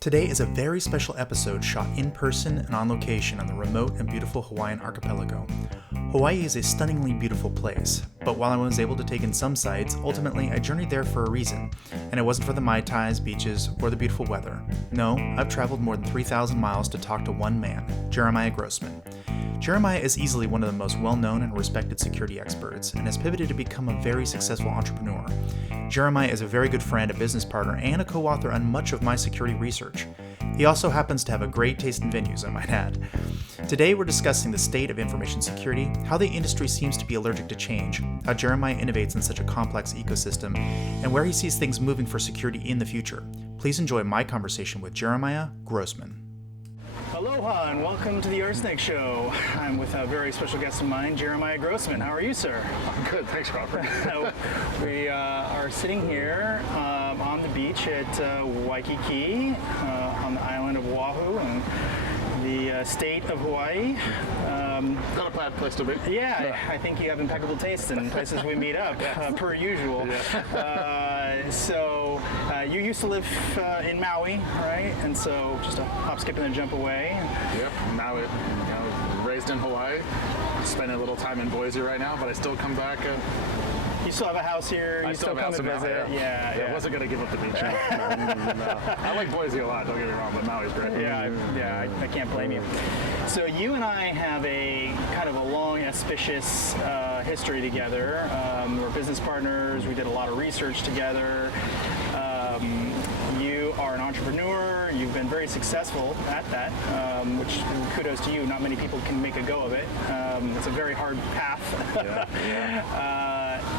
Today is a very special episode shot in person and on location on the remote and beautiful Hawaiian archipelago. Hawaii is a stunningly beautiful place, but while I was able to take in some sights, ultimately I journeyed there for a reason, and it wasn't for the Mai Tais, beaches, or the beautiful weather. No, I've traveled more than 3,000 miles to talk to one man, Jeremiah Grossman. Jeremiah is easily one of the most well-known and respected security experts, and has pivoted to become a very successful entrepreneur. Jeremiah is a very good friend, a business partner, and a co-author on much of my security research. He also happens to have a great taste in venues, I might add. Today we're discussing the state of information security, how the industry seems to be allergic to change, how Jeremiah innovates in such a complex ecosystem, and where he sees things moving for security in the future. Please enjoy my conversation with Jeremiah Grossman. Aloha and welcome to the RSnake Show. I'm with a very special guest of mine, Jeremiah Grossman. How are you, sir? I'm good, thanks, Robert. We are sitting here on the beach at Waikiki on the island of Oahu in the state of Hawaii. Not a bad place to be. Yeah, I think you have impeccable taste in places we meet up, per usual. So you used to live in Maui, right? And so just a hop, skip, and a jump away. Yep, Maui. Raised in Hawaii, spending a little time in Boise right now, but I still come back. You still have a house here. You still come and visit. Yeah. I wasn't gonna give up the beach. No. I like Boise a lot. Don't get me wrong, but Maui's great. I can't blame you. So you and I have a kind of a long, auspicious history together. We're business partners. We did a lot of research together. You are an entrepreneur. You've been very successful at that, which kudos to you. Not many people can make a go of it. It's a very hard path.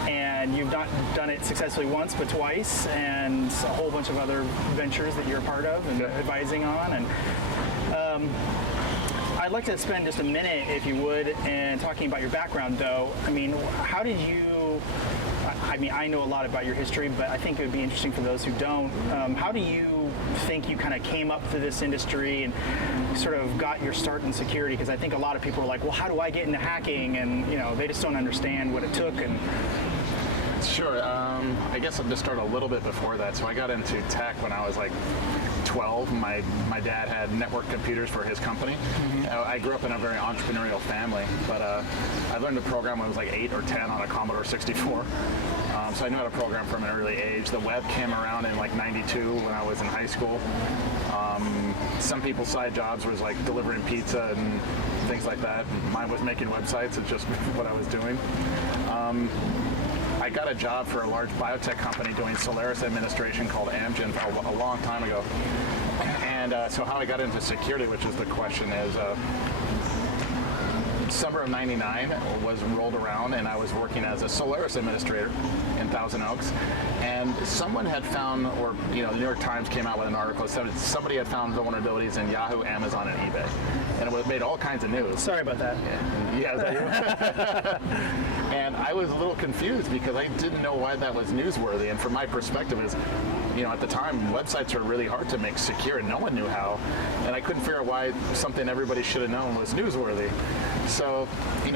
And you've not done it successfully once, but twice, and a whole bunch of other ventures that you're a part of and advising on. And I'd like to spend just a minute, if you would, and talking about your background, though. I mean, how did you? I know a lot about your history, but I think it would be interesting for those who don't. How do you think you kind of came up to this industry and sort of got your start in security? Because I think a lot of people are like, well, how do I get into hacking? And they just don't understand what it took. And Sure. I guess I'll just start a little bit before that. So I got into tech when I was like 12. My dad had network computers for his company. Mm-hmm. I grew up in a very entrepreneurial family, but I learned to program when I was like 8 or 10 on a Commodore 64. So I knew how to program from an early age. The web came around in like 92 when I was in high school. Some people's side jobs was like delivering pizza and things like that. Mine was making websites. It's just what I was doing. I got a job for a large biotech company doing Solaris administration called Amgen a long time ago. And so how I got into security, which is the question, is summer of '99 was rolled around and I was working as a Solaris administrator in Thousand Oaks. And someone had found, or the New York Times came out with an article that said somebody had found vulnerabilities in Yahoo, Amazon, and eBay. And it made all kinds of news. Sorry about that. Yeah, is that you? And I was a little confused because I didn't know why that was newsworthy. And from my perspective is, at the time, websites were really hard to make secure and no one knew how. And I couldn't figure out why something everybody should have known was newsworthy. So,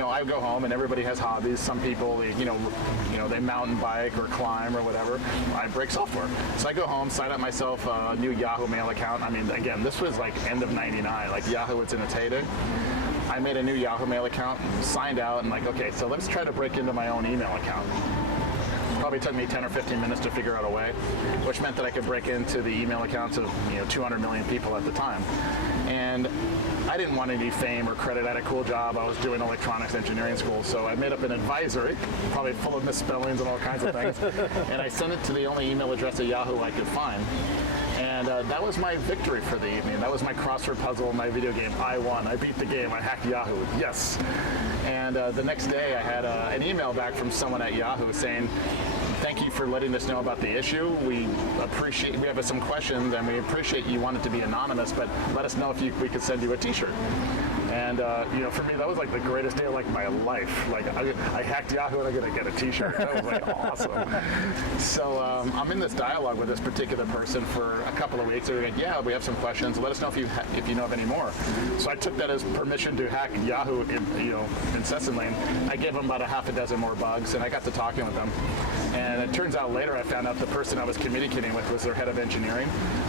I go home and everybody has hobbies. Some people, they mountain bike or climb or whatever. I break software. So I go home, sign up myself a new Yahoo Mail account. I mean, again, this was like end of '99. Like Yahoo was in its heyday. I made a new Yahoo Mail account, signed out, and like, okay, so let's try to break into my own email account. Probably took me 10 or 15 minutes to figure out a way, which meant that I could break into the email accounts of 200 million people at the time. And I didn't want any fame or credit. I had a cool job. I was doing electronics engineering school, so I made up an advisory, probably full of misspellings and all kinds of things, and I sent it to the only email address at Yahoo I could find. And that was my victory for the evening. That was my crossword puzzle in my video game. I won. I beat the game. I hacked Yahoo. Yes. And the next day I had an email back from someone at Yahoo saying, thank you for letting us know about the issue. We have some questions and we appreciate you want it to be anonymous, but let us know if we could send you a t-shirt. And for me, that was like the greatest day of like my life. Like I hacked Yahoo and I'm gonna get a T-shirt. That was like awesome. So I'm in this dialogue with this particular person for a couple of weeks. They're like, yeah, we have some questions. Let us know if you know of any more. So I took that as permission to hack Yahoo, incessantly. And I gave them about a half a dozen more bugs, and I got to talking with them. And it turns out later I found out the person I was communicating with was their head of engineering,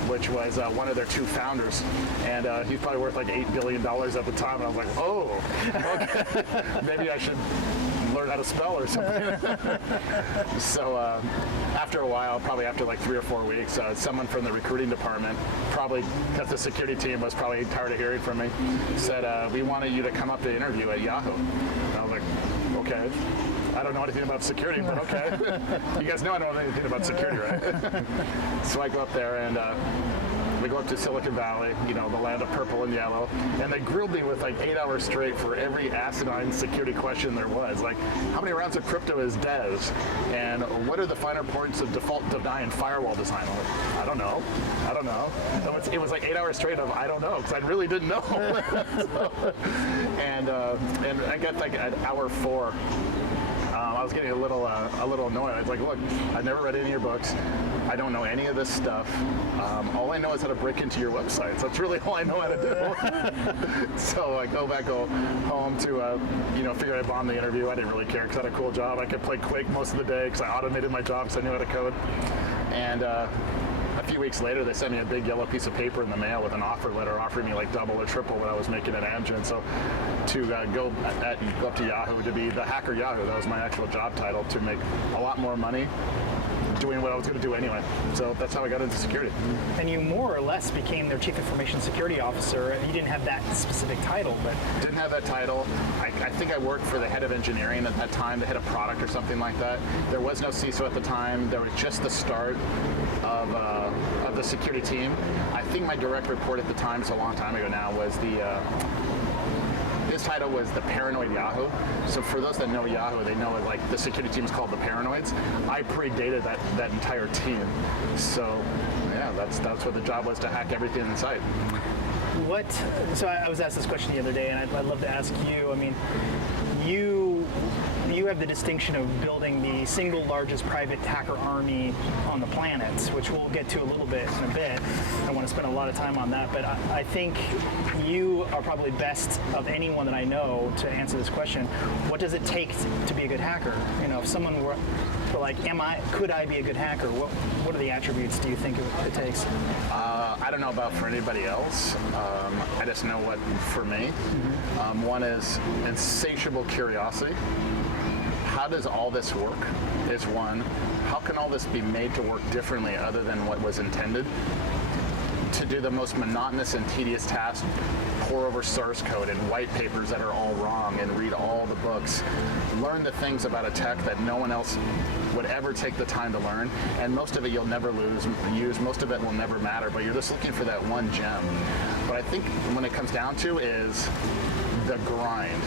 which was one of their two founders. And he's probably worth like $8 billion at the time. And I was like, oh, okay. Maybe I should learn how to spell or something. So after a while, probably after like 3 or 4 weeks, someone from the recruiting department, probably because the security team was probably tired of hearing from me, said, we wanted you to come up to interview at Yahoo. And I was like, okay. I don't know anything about security, but okay. You guys know I don't know anything about security, right? So I go up there and we go up to Silicon Valley, the land of purple and yellow, and they grilled me with like 8 hours straight for every asinine security question there was. Like, how many rounds of crypto is DES? And what are the finer points of default deny and firewall design? I'm like, I don't know. It was like 8 hours straight of I don't know, because I really didn't know. And I got like at hour 4, I was getting a little annoyed. I was like, look, I've never read any of your books. I don't know any of this stuff. All I know is how to break into your websites. That's really all I know how to do. So I go home to, figure I bombed the interview. I didn't really care because I had a cool job. I could play Quake most of the day because I automated my job because I knew how to code. And a few weeks later, they sent me a big yellow piece of paper in the mail with an offer letter offering me like double or triple what I was making at Amgen. So to go up to Yahoo to be the hacker Yahoo, that was my actual job title, to make a lot more money doing what I was going to do anyway. So that's how I got into security. And you more or less became their chief information security officer. You didn't have that specific title, but... Didn't have that title. I think I worked for the head of engineering at that time, the head of product or something like that. There was no CISO at the time. There was just the start of the security team. I think my direct report at the time, it's a long time ago now, was his title was the Paranoid Yahoo. So for those that know Yahoo, they know it like the security team is called the Paranoids. I predated that entire team. So yeah, that's what the job was, to hack everything in sight. So I was asked this question the other day, and I'd love to ask you. I mean, you have the distinction of building the single largest private hacker army on the planet, which we'll get to a little bit in a bit. I don't want to spend a lot of time on that, but I think you are probably best of anyone that I know to answer this question. What does it take to be a good hacker? If someone were like, could I be a good hacker? What are the attributes do you think it takes? I don't know about for anybody else. I just know what for me. One is insatiable curiosity. How does all this work is one. How can all this be made to work differently other than what was intended? To do the most monotonous and tedious task, pour over source code and white papers that are all wrong and read all the books. Learn the things about a tech that no one else would ever take the time to learn, and most of it you'll never use, most of it will never matter, but you're just looking for that one gem. What I think when it comes down to is the grind.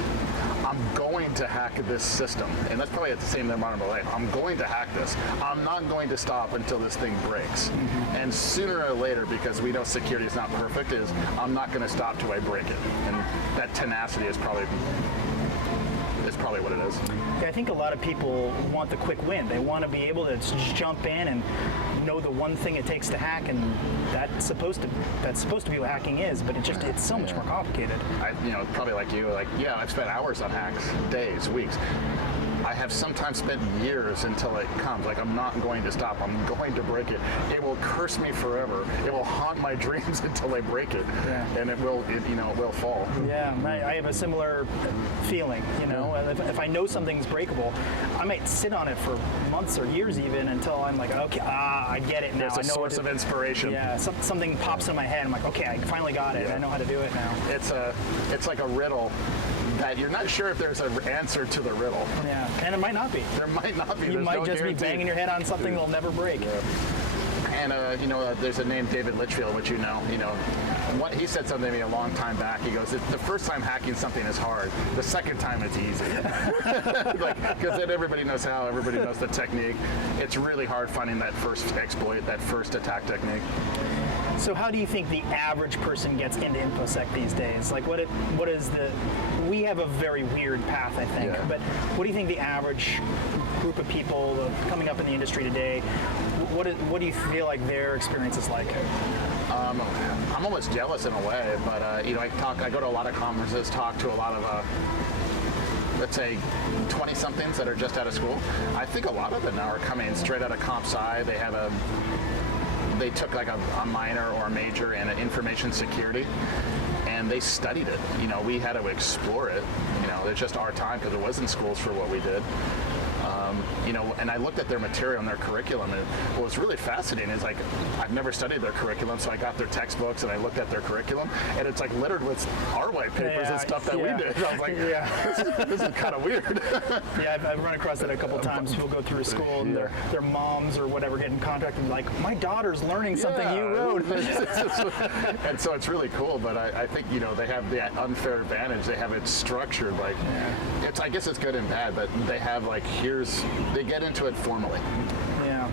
I'm going to hack this system, and that's probably at the same amount of my life. I'm going to hack this. I'm not going to stop until this thing breaks. And sooner or later, because we know security is not perfect, I'm not going to stop till I break it. And that tenacity is probably what it is. Yeah, I think a lot of people want the quick win. They want to be able to just jump in and know the one thing it takes to hack, and that's supposed to be what hacking is, but it's so much more complicated. Probably like you, I've spent hours on hacks, days, weeks. I have sometimes spent years until it comes. Like, I'm not going to stop. I'm going to break it. It will curse me forever. It will haunt my dreams until I break it, and it will fall. Yeah, I have a similar feeling. If I know something's breakable, I might sit on it for months or years even until I'm like, okay, I get it now. There's a source of inspiration. Yeah, something pops in my head. I'm like, okay, I finally got it. Yeah. I know how to do it now. It's like a riddle that you're not sure if there's an answer to the riddle. Yeah, and it might not be. There might not be. You might just be banging your head on something that'll never break. Yeah. And there's a name, David Litchfield, which what he said something to me a long time back. He goes, the first time hacking something is hard. The second time it's easy. Because then everybody knows how, everybody knows the technique. It's really hard finding that first exploit, that first attack technique. So how do you think the average person gets into InfoSec these days? Like what is we have a very weird path, I think, but what do you think the average group of people coming up in the industry today, what do you feel like their experience is like? I'm almost jealous in a way, but I go to a lot of conferences, talk to a lot of let's say 20-somethings that are just out of school. I think a lot of them now are coming straight out of comp sci. They took like a minor or a major in information security, and they studied it. We had to explore it. It's just our time because it wasn't schools for what we did. And I looked at their material and their curriculum, and what was really fascinating is, like, I've never studied their curriculum, so I got their textbooks and I looked at their curriculum, and it's like littered with our white papers and stuff that we did. I was like, this is kind of weird. I've run across that a couple times. People go through school and their moms or whatever get in contact and like, my daughter's learning something you wrote. And so it's really cool, but I think, they have that unfair advantage. They have it structured, like, I guess it's good and bad, but they have like, they get into it formally. Yeah.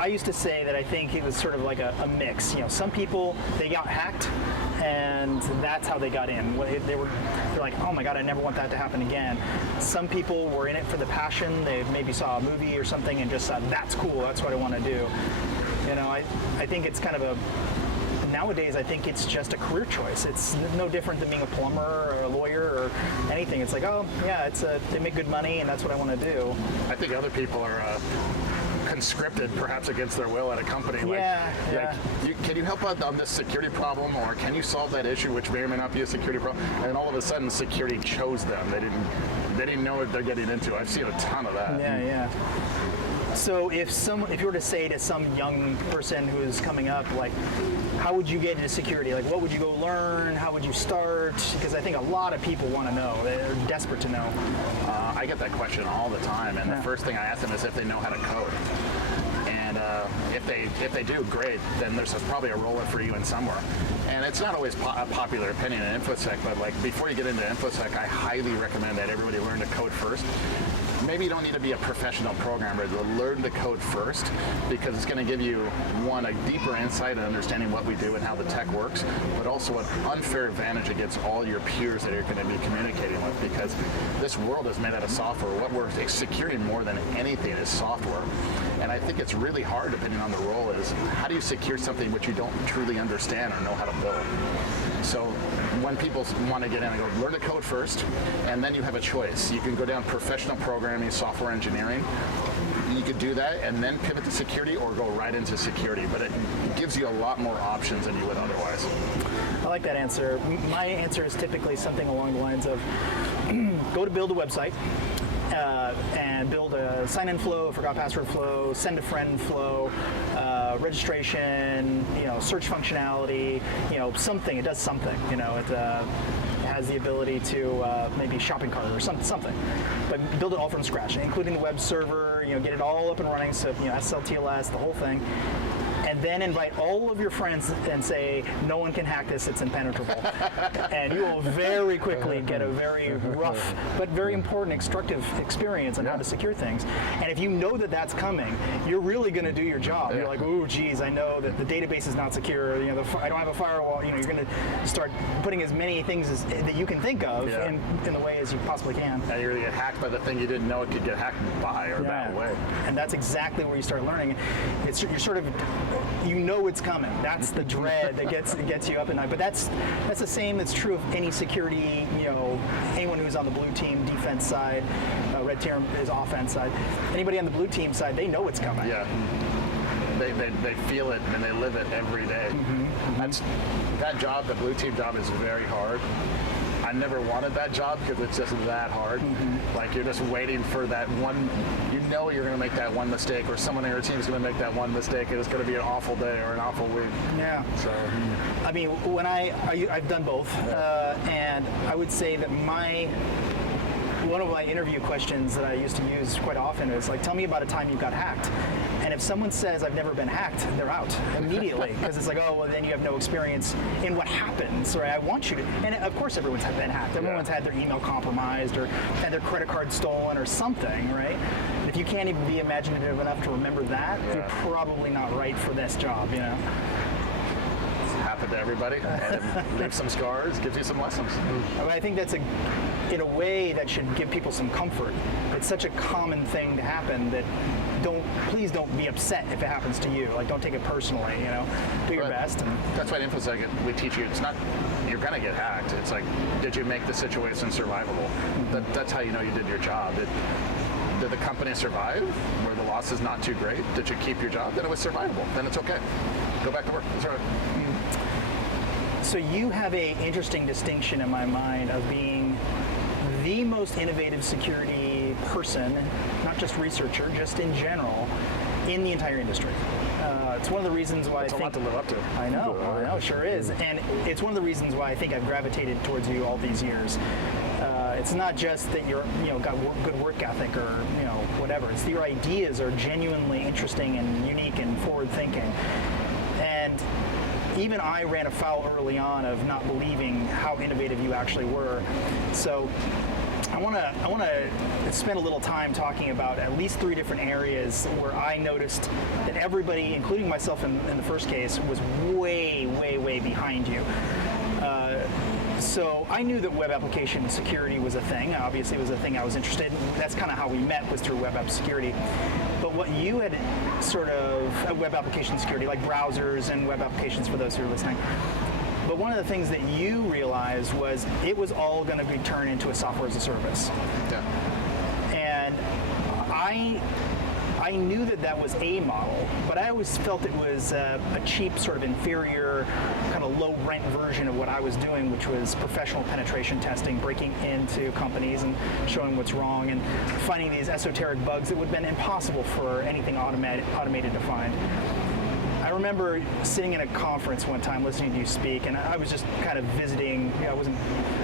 I used to say that I think it was sort of like a mix. Some people, they got hacked, and that's how they got in. They're like, oh my God, I never want that to happen again. Some people were in it for the passion. They maybe saw a movie or something and just thought, that's cool, that's what I want to do. I think it's kind of nowadays, I think it's just a career choice. It's no different than being a plumber or a lawyer or anything. It's like, oh yeah, they make good money and that's what I want to do. I think other people are conscripted, perhaps against their will, at a company. Can you help out on this security problem, or can you solve that issue, which may or may not be a security problem? And all of a sudden, security chose them. They didn't know what they're getting into. I've seen a ton of that. Yeah. So if you were to say to some young person who's coming up, like, how would you get into security? Like, what would you go learn? How would you start? Because I think a lot of people want to know. They're desperate to know. I get that question all the time, and the first thing I ask them is if they know how to code. And if they do, great. Then there's probably a role for you in somewhere. And it's not always a popular opinion in InfoSec, but like before you get into InfoSec, I highly recommend that everybody learn to code first. Maybe you don't need to be a professional programmer to learn to code first, because it's going to give you, one, a deeper insight and understanding what we do and how the tech works, but also an unfair advantage against all your peers that you're going to be communicating with, because this world is made out of software. What we're securing more than anything is software. And I think it's really hard, depending on the role, is how do you secure something which you don't truly understand or know how to build? So when people want to get in, I go, learn to code first, and then you have a choice. You can go down professional programming, software engineering. You could do that and then pivot to security, or go right into security. But it gives you a lot more options than you would otherwise. I like that answer. My answer is typically something along the lines of go to build a website. And build a sign-in flow, forgot password flow, send a friend flow, registration, search functionality, something. It does something. It has the ability to maybe shopping cart or something. But build it all from scratch, including the web server. Get it all up and running. So SLTLS, the whole thing. And then invite all of your friends and say, no one can hack this, it's impenetrable. And you will very quickly get a very rough, but very important, instructive experience on how to secure things. And if you know that that's coming, you're really going to do your job. You're like, oh, geez, I know that the database is not secure. I don't have a firewall. You're going to start putting as many things that you can think of in the way as you possibly can. And you're going to get hacked by the thing you didn't know it could get hacked by, or that way. And that's exactly where you start learning. You're sort of, it's coming. That's the dread that gets you up at night. But that's the same that's true of any security, anyone who's on the blue team defense side, red team is offense side. Anybody on the blue team side, they know it's coming. Yeah. They feel it and they live it every day. That job, the blue team job, is very hard. I never wanted that job because it's just that hard. Like, you're just waiting for that one, you're going to make that one mistake, or someone on your team is going to make that one mistake, and it's going to be an awful day or an awful week. Yeah. So, I mean, when I've done both, and I would say that one of my interview questions that I used to use quite often is like, tell me about a time you got hacked. And if someone says I've never been hacked, they're out immediately, because it's like, oh, well, then you have no experience in what happens, right? I want you to, and of course everyone's been hacked. Everyone's had their email compromised or had their credit card stolen or something, right? If you can't even be imaginative enough to remember that, you're probably not right for this job, happen to everybody, and it leaves some scars, gives you some lessons. I mean, I think that's in a way that should give people some comfort. It's such a common thing to happen that please don't be upset if it happens to you. Like, don't take it personally, do your best. And that's why in InfoSec we teach you, it's not, you're gonna get hacked. It's like, did you make the situation survivable? That's how you know you did your job. Did the company survive? Were the losses not too great? Did you keep your job? Then it was survivable. Then it's okay. Go back to work. It's all right. So you have a interesting distinction in my mind of being the most innovative security person, not just researcher, just in general, in the entire industry. It's one of the reasons why It's a lot to live up to. I know, it sure is. And it's one of the reasons why I think I've gravitated towards you all these years. It's not just that you're, got good work ethic or, whatever. It's that your ideas are genuinely interesting and unique and forward-thinking. And even I ran afoul early on of not believing how innovative you actually were. So I want to spend a little time talking about at least 3 different areas where I noticed that everybody, including myself in the first case, was way, way, way behind you. So I knew that web application security was a thing. Obviously, it was a thing I was interested in. That's kind of how we met, was through web app security. But what you had sort of, web application security, like browsers and web applications for those who are listening. But one of the things that you realized was it was all going to be turned into a software as a service. Yeah. And I knew that was a model, but I always felt it was a cheap, sort of inferior, kind of low rent version of what I was doing, which was professional penetration testing, breaking into companies and showing what's wrong and finding these esoteric bugs that would have been impossible for anything automated to find. I remember sitting in a conference one time listening to you speak, and I was just kind of visiting.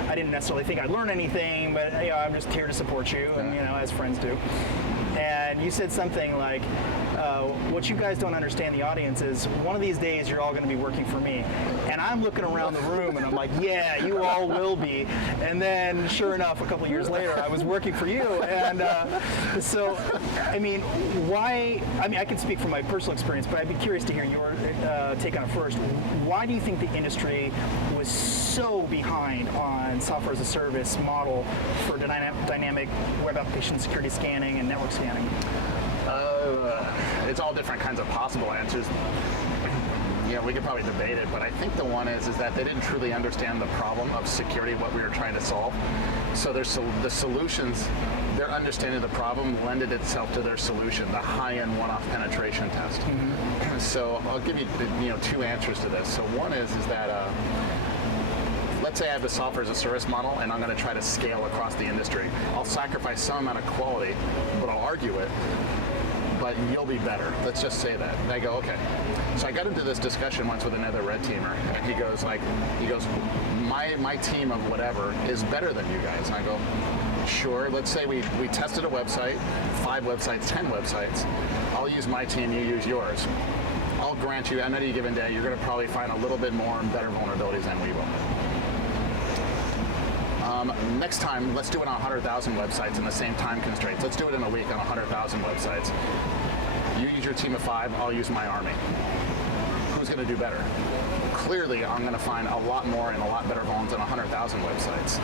I didn't necessarily think I'd learn anything, but I'm just here to support you, and as friends do. And you said something like, what you guys don't understand, the audience, is one of these days you're all going to be working for me. And I'm looking around the room and I'm like, yeah, you all will be. And then sure enough, a couple years later, I was working for you. And so, why, I can speak from my personal experience, but I'd be curious to hear your take on it first. Why do you think the industry was so behind on software as a service model for dynamic web application security scanning and network scanning? It's all different kinds of possible answers. We could probably debate it, but I think the one is that they didn't truly understand the problem of security, what we were trying to solve. So the solutions, their understanding of the problem lended itself to their solution, the high-end one-off penetration test. Mm-hmm. So I'll give you 2 answers to this. So one is that let's say I have the software as a service model and I'm going to try to scale across the industry. I'll sacrifice some amount of quality, but I'll argue it, but you'll be better. Let's just say that. And I go, okay. So I got into this discussion once with another red teamer, and he goes, my team of whatever is better than you guys. And I go, sure. Let's say we tested a website, 5 websites, 10 websites. I'll use my team, you use yours. I'll grant you, on any given day, you're going to probably find a little bit more and better vulnerabilities than we will. Next time, let's do it on 100,000 websites in the same time constraints. Let's do it in a week on 100,000 websites. You use your team of 5, I'll use my army. Who's going to do better? Clearly, I'm going to find a lot more and a lot better vulns than 100,000 websites.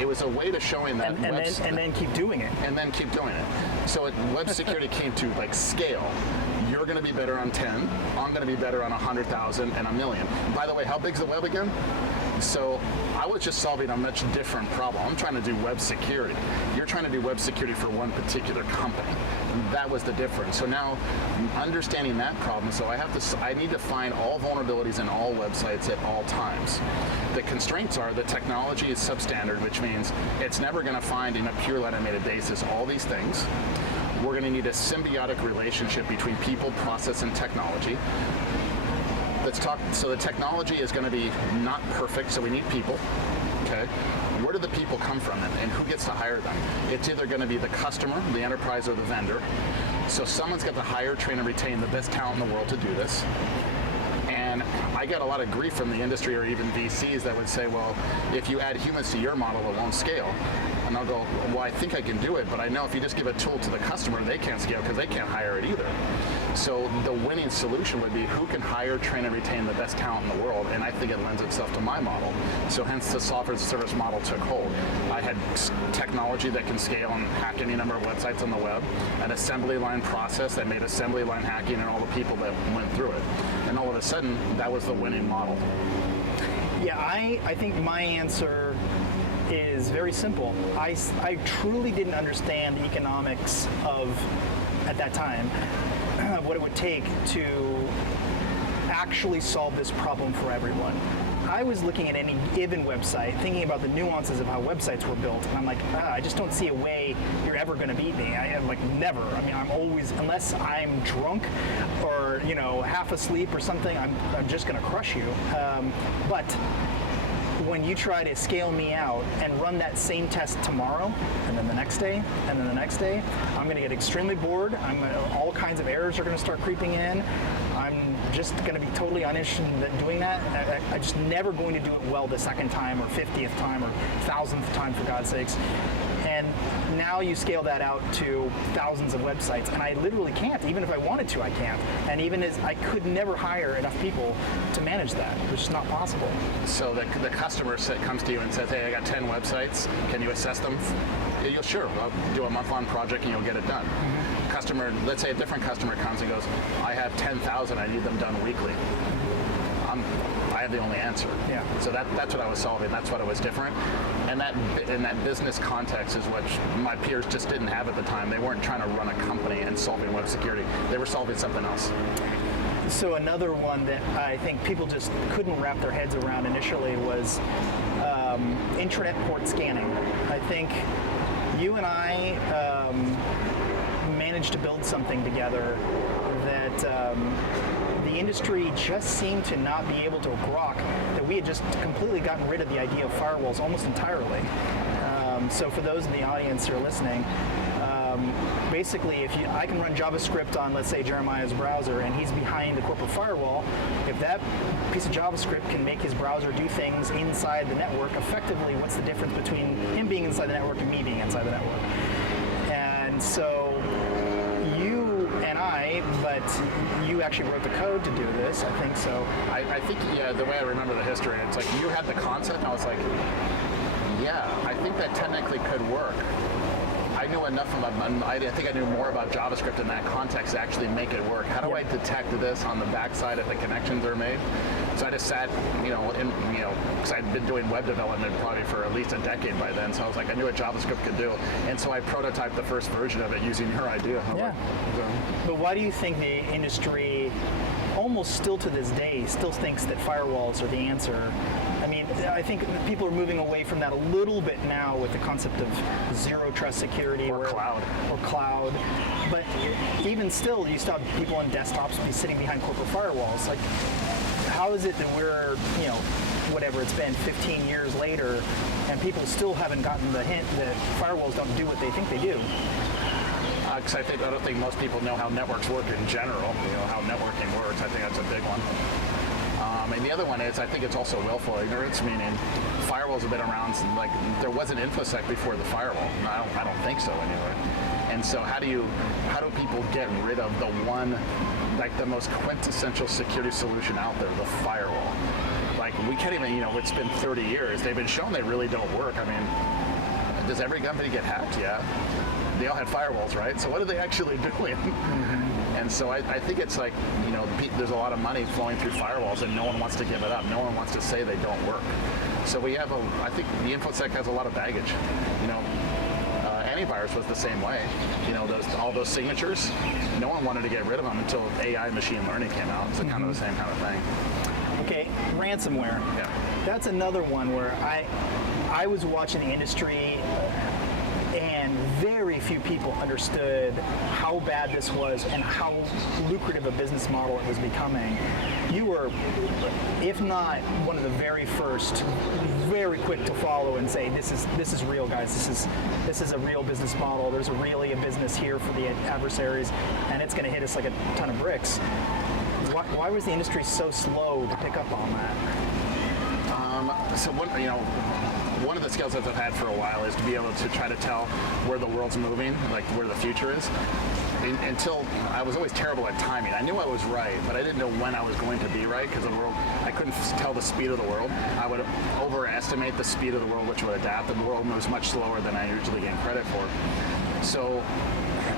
It was a way to showing that and then keep doing it. And then keep doing it. So web security came to scale. You're going to be better on 10. I'm going to be better on 100,000 and 1,000,000. By the way, how big's the web again? So I was just solving a much different problem. I'm trying to do web security. You're trying to do web security for one particular company. That was the difference. So now, understanding that problem, so I need to find all vulnerabilities in all websites at all times. The constraints are the technology is substandard, which means it's never going to find in a pure automated basis all these things. We're going to need a symbiotic relationship between people, process, and technology. Let's talk, so the technology is going to be not perfect, so we need people, okay? Where do the people come from and who gets to hire them? It's either going to be the customer, the enterprise, or the vendor. So someone's got to hire, train, and retain the best talent in the world to do this. And I got a lot of grief from the industry or even VCs that would say, well, if you add humans to your model, it won't scale. And I'll go, well, I think I can do it, but I know if you just give a tool to the customer, they can't scale because they can't hire it either. So the winning solution would be who can hire, train, and retain the best talent in the world, and I think it lends itself to my model. So hence the software as a service model took hold. I had technology that can scale and hack any number of websites on the web, an assembly line process that made assembly line hacking and all the people that went through it. And all of a sudden, that was the winning model. Yeah, I think my answer is very simple. I truly didn't understand the economics of, at that time, what it would take to actually solve this problem for everyone. I was looking at any given website, thinking about the nuances of how websites were built, and I'm like, I just don't see a way you're ever going to beat me. I am like, never. I mean, I'm always, unless I'm drunk or, you know, half asleep or something, I'm just going to crush you. But when you try to scale me out and run that same test tomorrow, and then the next day, and then the next day, I'm going to get extremely bored. All kinds of errors are going to start creeping in. I'm just going to be totally uninterested in doing that. I'm just never going to do it well the second time or 50th time or 1000th time, for God's sakes. And now you scale that out to thousands of websites, and I literally can't. Even if I wanted to, I can't. And even as I could never hire enough people to manage that. It's just not possible. So the customer comes to you and says, hey, I got 10 websites. Can you assess them? You'll sure. I'll do a month-long project and you'll get it done. Mm-hmm. Customer, let's say a different customer comes and goes, I have 10,000. I need them done weekly. I have the only answer. Yeah. So that's what I was solving. That's what it was different. And that in that business context is what my peers just didn't have at the time. They weren't trying to run a company and solving web security. They were solving something else. So another one that I think people just couldn't wrap their heads around initially was intranet port scanning. I think you and I managed to build something together that the industry just seemed to not be able to grok, that we had just completely gotten rid of the idea of firewalls almost entirely. So for those in the audience who are listening, basically I can run JavaScript on, let's say, Jeremiah's browser, and he's behind the corporate firewall. If that piece of JavaScript can make his browser do things inside the network, effectively, what's the difference between him being inside the network and me being inside the network? And so but you actually wrote the code to do this, I think so. I think, yeah, the way I remember the history, it's like you had the concept, and I was like, yeah, I think that technically could work. I knew enough about, I think I knew more about JavaScript in that context to actually make it work. How do I detect this on the backside if the connections are made? So I just sat, because I'd been doing web development probably for at least a decade by then. So I was like, I knew what JavaScript could do. And so I prototyped the first version of it using your idea. Yeah. But why do you think the industry, almost still to this day, still thinks that firewalls are the answer? I mean, I think people are moving away from that a little bit now with the concept of zero trust security. Or cloud. But even still, you still have people on desktops be sitting behind corporate firewalls. Like, how is it that we're, whatever it's been, 15 years later, and people still haven't gotten the hint that firewalls don't do what they think they do? Because I don't think most people know how networks work in general, how networking works. I think that's a big one. And the other one is, I think it's also willful ignorance, meaning firewalls have been around, like, there wasn't InfoSec before the firewall. I don't think so anyway. And so how do people get rid of the one, like the most quintessential security solution out there, the firewall? Like, we can't even, it's been 30 years. They've been shown they really don't work. I mean, does every company get hacked? Yeah. They all had firewalls, right? So what are they actually doing? Mm-hmm. And so I think it's like, there's a lot of money flowing through firewalls and no one wants to give it up. No one wants to say they don't work. So I think the InfoSec has a lot of baggage. Antivirus was the same way. All those signatures, no one wanted to get rid of them until AI machine learning came out. It's kind of the same kind of thing. Okay, ransomware. Yeah. That's another one where I was watching the industry, and very few people understood how bad this was and how lucrative a business model it was becoming. You were, if not one of the very first, very quick to follow and say, this is real, guys. This is a real business model. There's really a business here for the adversaries, and it's going to hit us like a ton of bricks. Why was the industry so slow to pick up on that? One of the skills that I've had for a while is to be able to try to tell where the world's moving, like where the future is. until I was always terrible at timing. I knew I was right, but I didn't know when I was going to be right because the world, I couldn't tell the speed of the world. I would overestimate the speed of the world, which would adapt, and the world moves much slower than I usually get credit for. So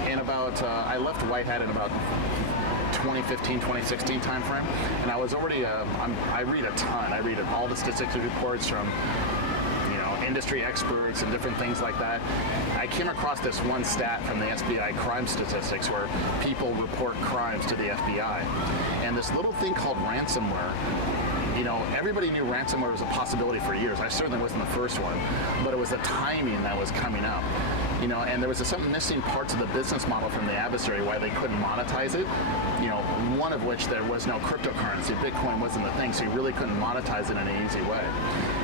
in about, I left White Hat in about 2015, 2016 timeframe, and I was already, I read a ton. I read all the statistics reports from industry experts and different things like that. I came across this one stat from the FBI crime statistics where people report crimes to the FBI. And this little thing called ransomware, everybody knew ransomware was a possibility for years. I certainly wasn't the first one, but it was the timing that was coming up. And there was some missing parts of the business model from the adversary why they couldn't monetize it. One of which there was no cryptocurrency. Bitcoin wasn't the thing, so you really couldn't monetize it in an easy way.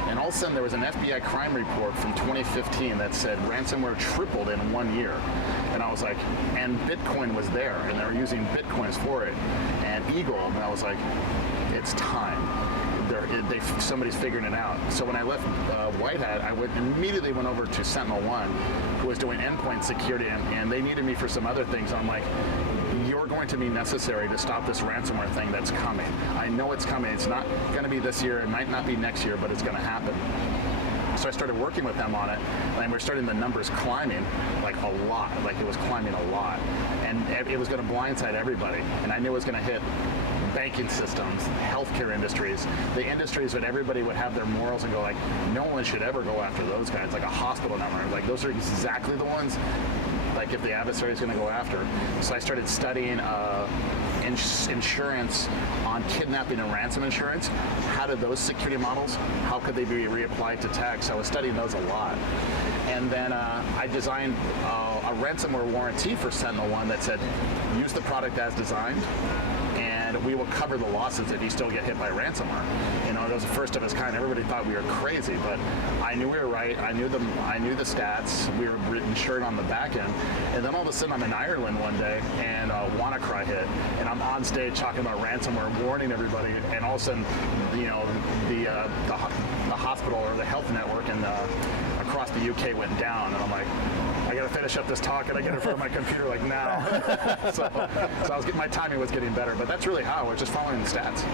And all of a sudden there was an FBI crime report from 2015 that said ransomware tripled in 1 year. And I was like, and Bitcoin was there, and they were using Bitcoins for it, and Eagle, and I was like, it's time. Somebody's figuring it out. So when I left White Hat, I immediately went over to SentinelOne, who was doing endpoint security, and they needed me for some other things. I'm like, you're going to be necessary to stop this ransomware thing that's coming. I know it's coming. It's not going to be this year. It might not be next year, but it's going to happen. So I started working with them on it, and we're starting the numbers climbing like a lot. Like it was climbing a lot, and it was going to blindside everybody. And I knew it was going to hit banking systems, healthcare industries, the industries that everybody would have their morals and go like, no one should ever go after those guys, like a hospital number. Like those are exactly the ones, like if the adversary is going to go after. So I started studying insurance on kidnapping and ransom insurance. How did those security models, how could they be reapplied to tech? So I was studying those a lot. And then I designed a ransomware warranty for SentinelOne that said, use the product as designed, and we will cover the losses if you still get hit by ransomware. It was the first of its kind. Everybody thought we were crazy, but I knew we were right. I knew the stats. We were insured on the back end, and then all of a sudden I'm in Ireland one day, and WannaCry hit, and I'm on stage talking about ransomware, warning everybody, and all of a sudden, the hospital or the health network and across the UK went down, and I'm like, I got to finish up this talk, and I get in front of my computer like now. so I was my timing was getting better, but that's really how I was just following the stats.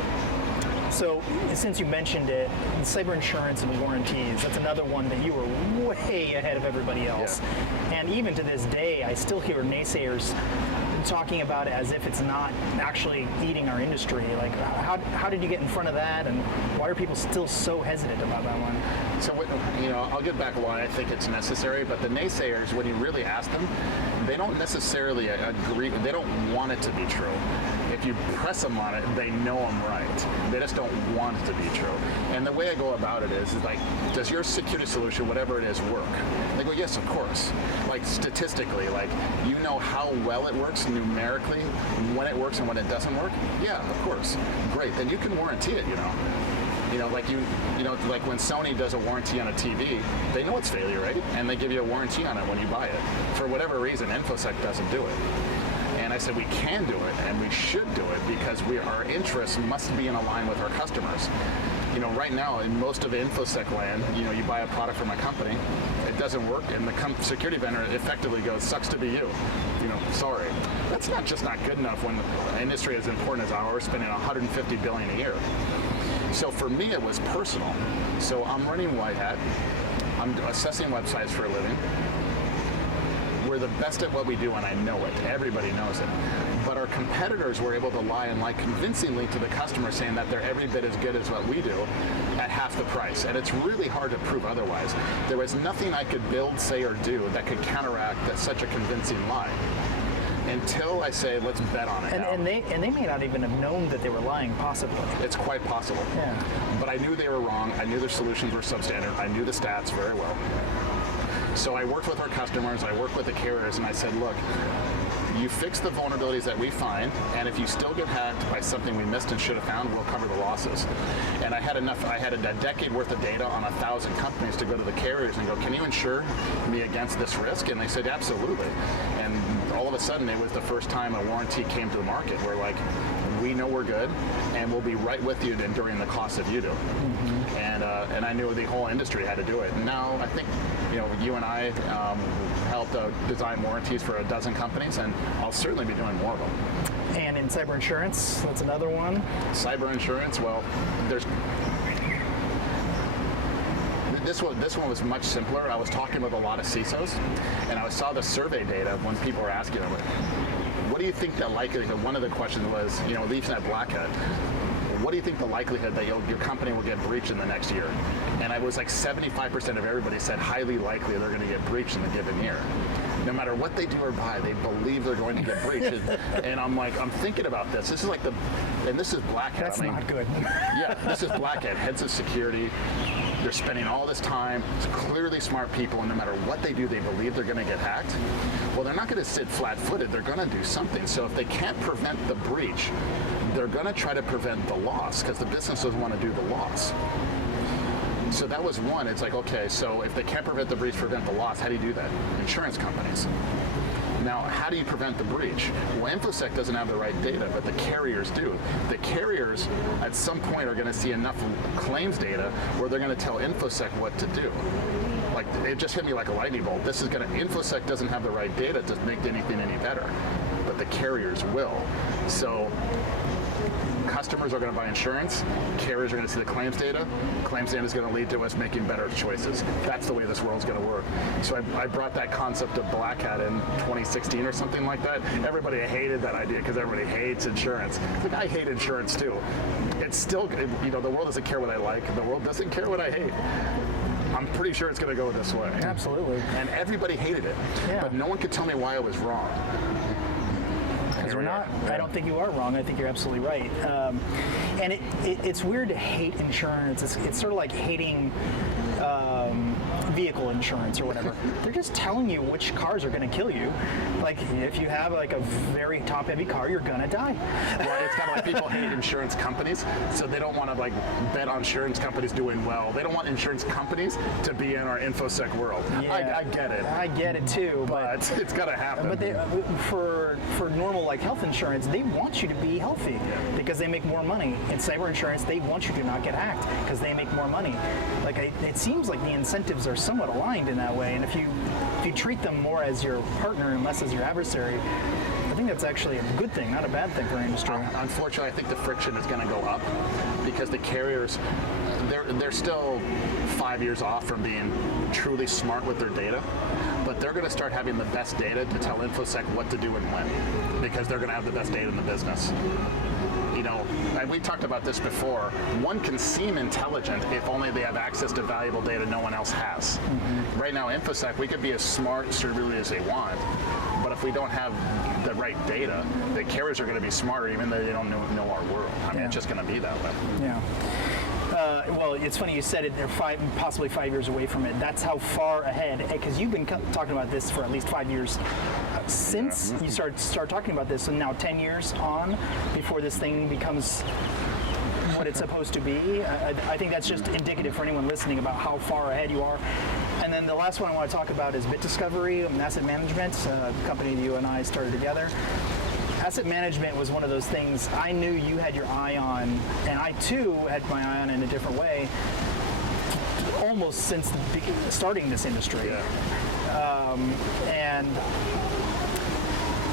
So, since you mentioned it, cyber insurance and warranties, that's another one that you were way ahead of everybody else. Yeah. And even to this day, I still hear naysayers talking about it as if it's not actually eating our industry. Like, how did you get in front of that, and why are people still so hesitant about that one? So, I'll get back why I think it's necessary, but the naysayers, when you really ask them, they don't necessarily agree, they don't want it to be true. If you press them on it, they know I'm right. They just don't want it to be true. And the way I go about it is like, does your security solution, whatever it is, work? They go, yes, of course. Like statistically, like how well it works numerically, when it works and when it doesn't work? Yeah, of course. Great, then you can warranty it, like when Sony does a warranty on a TV, they know it's failure, right? And they give you a warranty on it when you buy it. For whatever reason, InfoSec doesn't do it. And I said we can do it, and we should do it because our interests must be in line with our customers. Right now in most of InfoSec land, you buy a product from a company, it doesn't work, and the security vendor effectively goes, sucks to be you. Sorry. That's not good enough when an industry as important as ours, spending $150 billion a year. So for me, it was personal. So I'm running White Hat. I'm assessing websites for a living. We're the best at what we do, and I know it. Everybody knows it. But our competitors were able to lie and lie convincingly to the customer, saying that they're every bit as good as what we do at half the price. And it's really hard to prove otherwise. There was nothing I could build, say, or do that could counteract such a convincing lie. Until I say, let's bet on it now. And they may not even have known that they were lying, possibly. It's quite possible. Yeah. But I knew they were wrong. I knew their solutions were substandard. I knew the stats very well. So I worked with our customers, I worked with the carriers, and I said, look, you fix the vulnerabilities that we find, and if you still get hacked by something we missed and should have found, we'll cover the losses. And I had a decade worth of data on 1,000 companies to go to the carriers and go, can you insure me against this risk? And they said, absolutely. And all of a sudden it was the first time a warranty came to the market where like, we know we're good and we'll be right with you during the cost of you do. And I knew the whole industry had to do it. And now I think, you and I helped design warranties for a dozen companies, and I'll certainly be doing more of them. And in cyber insurance, that's another one. Cyber insurance, well, this one was much simpler. I was talking with a lot of CISOs, and I saw the survey data when people were asking them, what do you think the likelihood, one of the questions was, leaving that black hat, what do you think the likelihood that your company will get breached in the next year? And I was like 75% of everybody said highly likely they're going to get breached in a given year. No matter what they do or buy, they believe they're going to get breached. And I'm like, I'm thinking about this. This is like and this is black hat. That's not good. Yeah, this is black hat, heads of security. They're spending all this time. It's clearly smart people, and no matter what they do, they believe they're going to get hacked. Well, they're not going to sit flat-footed. They're going to do something. So if they can't prevent the breach, they're going to try to prevent the loss because the business doesn't want to do the loss. So that was one. It's like, okay, so if they can't prevent the breach, prevent the loss, how do you do that? Insurance companies. Now, how do you prevent the breach? Well, InfoSec doesn't have the right data, but the carriers do. The carriers, at some point, are going to see enough claims data where they're going to tell InfoSec what to do. Like, it just hit me like a lightning bolt. InfoSec doesn't have the right data to make anything any better, but the carriers will. So customers are going to buy insurance, carriers are going to see the claims data is going to lead to us making better choices. That's the way this world's going to work. So I brought that concept of black hat in 2016 or something like that. Everybody hated that idea because everybody hates insurance. Like, I hate insurance too. It's still, the world doesn't care what I like, the world doesn't care what I hate. I'm pretty sure it's going to go this way. Absolutely. And everybody hated it, but no one could tell me why I was wrong. We're not. I don't think you are wrong. I think you're absolutely right. And it's weird to hate insurance. It's sort of like hating vehicle insurance or whatever. They're just telling you which cars are going to kill you. Like, if you have like a very top-heavy car, you're going to die. Well, it's kind of like people hate insurance companies, so they don't want to like bet on insurance companies doing well. They don't want insurance companies to be in our InfoSec world. Yeah, I get it. I get it too, but it's got to happen. But for normal like health insurance, they want you to be healthy because they make more money. In cyber insurance, they want you to not get hacked because they make more money. Like, it seems like the incentives are somewhat aligned in that way, and if you treat them more as your partner and less as your adversary, I think that's actually a good thing, not a bad thing for our industry. Unfortunately, I think the friction is going to go up because the carriers, they're still 5 years off from being truly smart with their data, but they're going to start having the best data to tell InfoSec what to do and when, because they're going to have the best data in the business. And we talked about this before, one can seem intelligent if only they have access to valuable data no one else has. Mm-hmm. Right now, InfoSec, we could be as smart really as they want, but if we don't have the right data, the carriers are going to be smarter even though they don't know our world. I mean, it's just going to be that way. Yeah. Well, it's funny you said it. They're possibly 5 years away from it. That's how far ahead, because you've been talking about this for at least 5 years since you start talking about this, and now 10 years on before this thing becomes what it's supposed to be. I think that's just indicative for anyone listening about how far ahead you are. And then the last one I want to talk about is Bit Discovery, asset management, a company you and I started together. Asset management was one of those things I knew you had your eye on, and I too had my eye on in a different way, almost since starting this industry. Yeah. And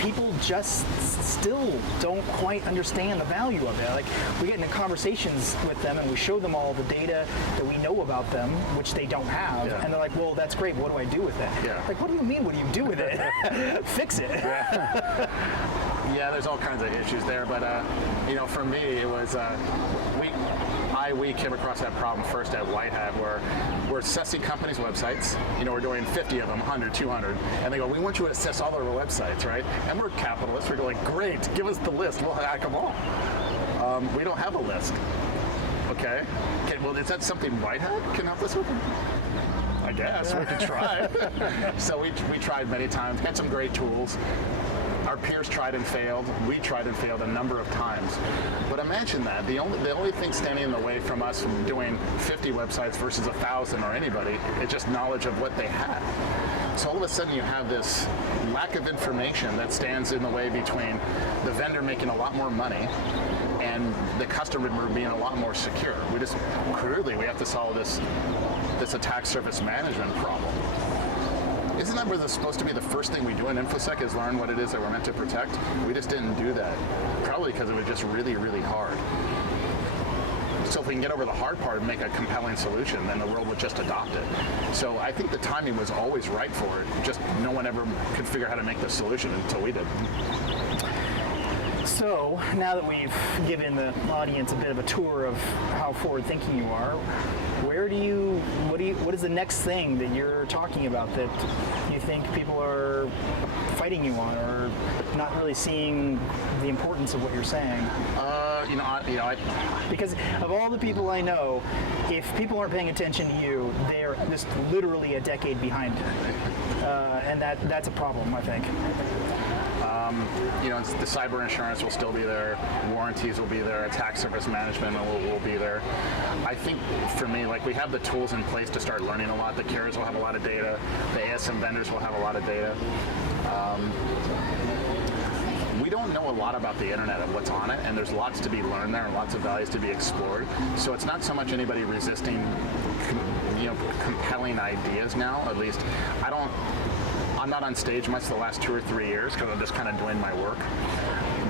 people just still don't quite understand the value of it. Like, we get into conversations with them and we show them all the data that we know about them, which they don't have, and they're like, well, that's great, what do I do with it? Yeah. Like, what do you mean, what do you do with it? Fix it. Yeah, there's all kinds of issues there, but for me, it was we came across that problem first at White Hat, where we're assessing companies' websites. We're doing 50 of them, 100, 200, and they go, we want you to assess all our websites, right? And we're capitalists. We're going, great, give us the list. We'll hack them all. We don't have a list. Okay. Well, is that something White Hat can help us with? I guess we could try. So we tried many times, got some great tools. Our peers tried and failed. We tried and failed a number of times. But imagine that. The only thing standing in the way from us from doing 50 websites versus 1,000 or anybody is just knowledge of what they had. So all of a sudden you have this lack of information that stands in the way between the vendor making a lot more money and the customer being a lot more secure. Clearly we have to solve this attack surface management problem. Isn't that where this supposed to be the first thing we do in InfoSec is learn what it is that we're meant to protect? We just didn't do that. Probably because it was just really, really hard. So if we can get over the hard part and make a compelling solution, then the world would just adopt it. So I think the timing was always right for it, just no one ever could figure out how to make the solution until we did. So now that we've given the audience a bit of a tour of how forward-thinking you are, what is the next thing that you're talking about that you think people are fighting you on or not really seeing the importance of what you're saying? Because of all the people I know, if people aren't paying attention to you, they're just literally a decade behind. And that's a problem, I think. The cyber insurance will still be there, warranties will be there, attack surface management will be there. I think for me, we have the tools in place to start learning a lot. The carriers will have a lot of data, the ASM vendors will have a lot of data. We don't know a lot about the internet and what's on it, and there's lots to be learned there and lots of values to be explored. So it's not so much anybody resisting, compelling ideas now. At least I'm not on stage much the last 2 or 3 years because I'm just kind of doing my work.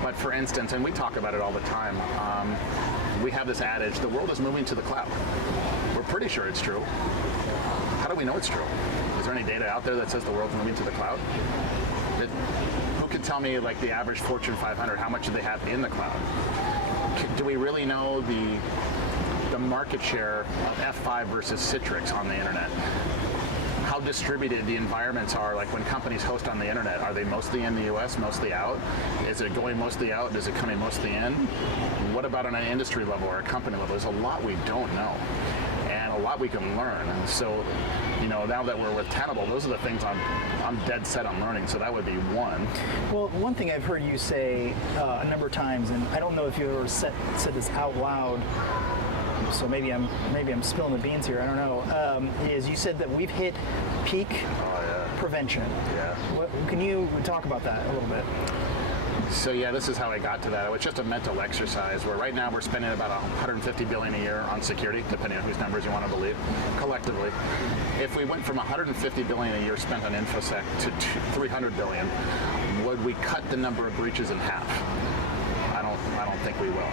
But for instance, and we talk about it all the time, we have this adage, the world is moving to the cloud. We're pretty sure it's true. How do we know it's true? Is there any data out there that says the world's moving to the cloud? Who can tell me, the average Fortune 500, how much do they have in the cloud? Do we really know the market share of F5 versus Citrix on the internet? How distributed the environments are, when companies host on the internet. Are they mostly in the US, mostly out? Is it going mostly out? Is it coming mostly in? What about on an industry level or a company level? There's a lot we don't know and a lot we can learn. And so, now that we're with Tenable, those are the things I'm dead set on learning, so that would be one. Well, one thing I've heard you say a number of times, and I don't know if you ever said this out loud, so maybe I'm spilling the beans here, I don't know, is you said that we've hit peak prevention. Yeah. Can you talk about that a little bit? So this is how I got to that. It was just a mental exercise where right now we're spending about $150 billion a year on security, depending on whose numbers you want to believe, collectively. If we went from $150 billion a year spent on InfoSec to $300 billion, would we cut the number of breaches in half? I don't think we will.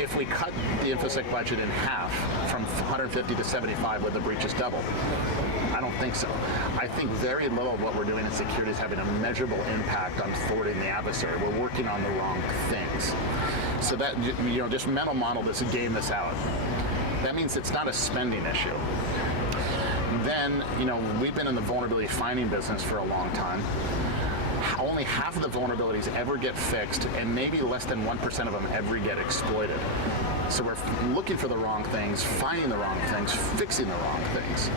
If we cut the InfoSec budget in half from 150 to 75, would the breaches double? I don't think so. I think very little of what we're doing in security is having a measurable impact on thwarting the adversary. We're working on the wrong things. So that, just mental model this and game this out. That means it's not a spending issue. Then, we've been in the vulnerability finding business for a long time. Only half of the vulnerabilities ever get fixed, and maybe less than 1% of them ever get exploited. So we're looking for the wrong things, finding the wrong things, fixing the wrong things.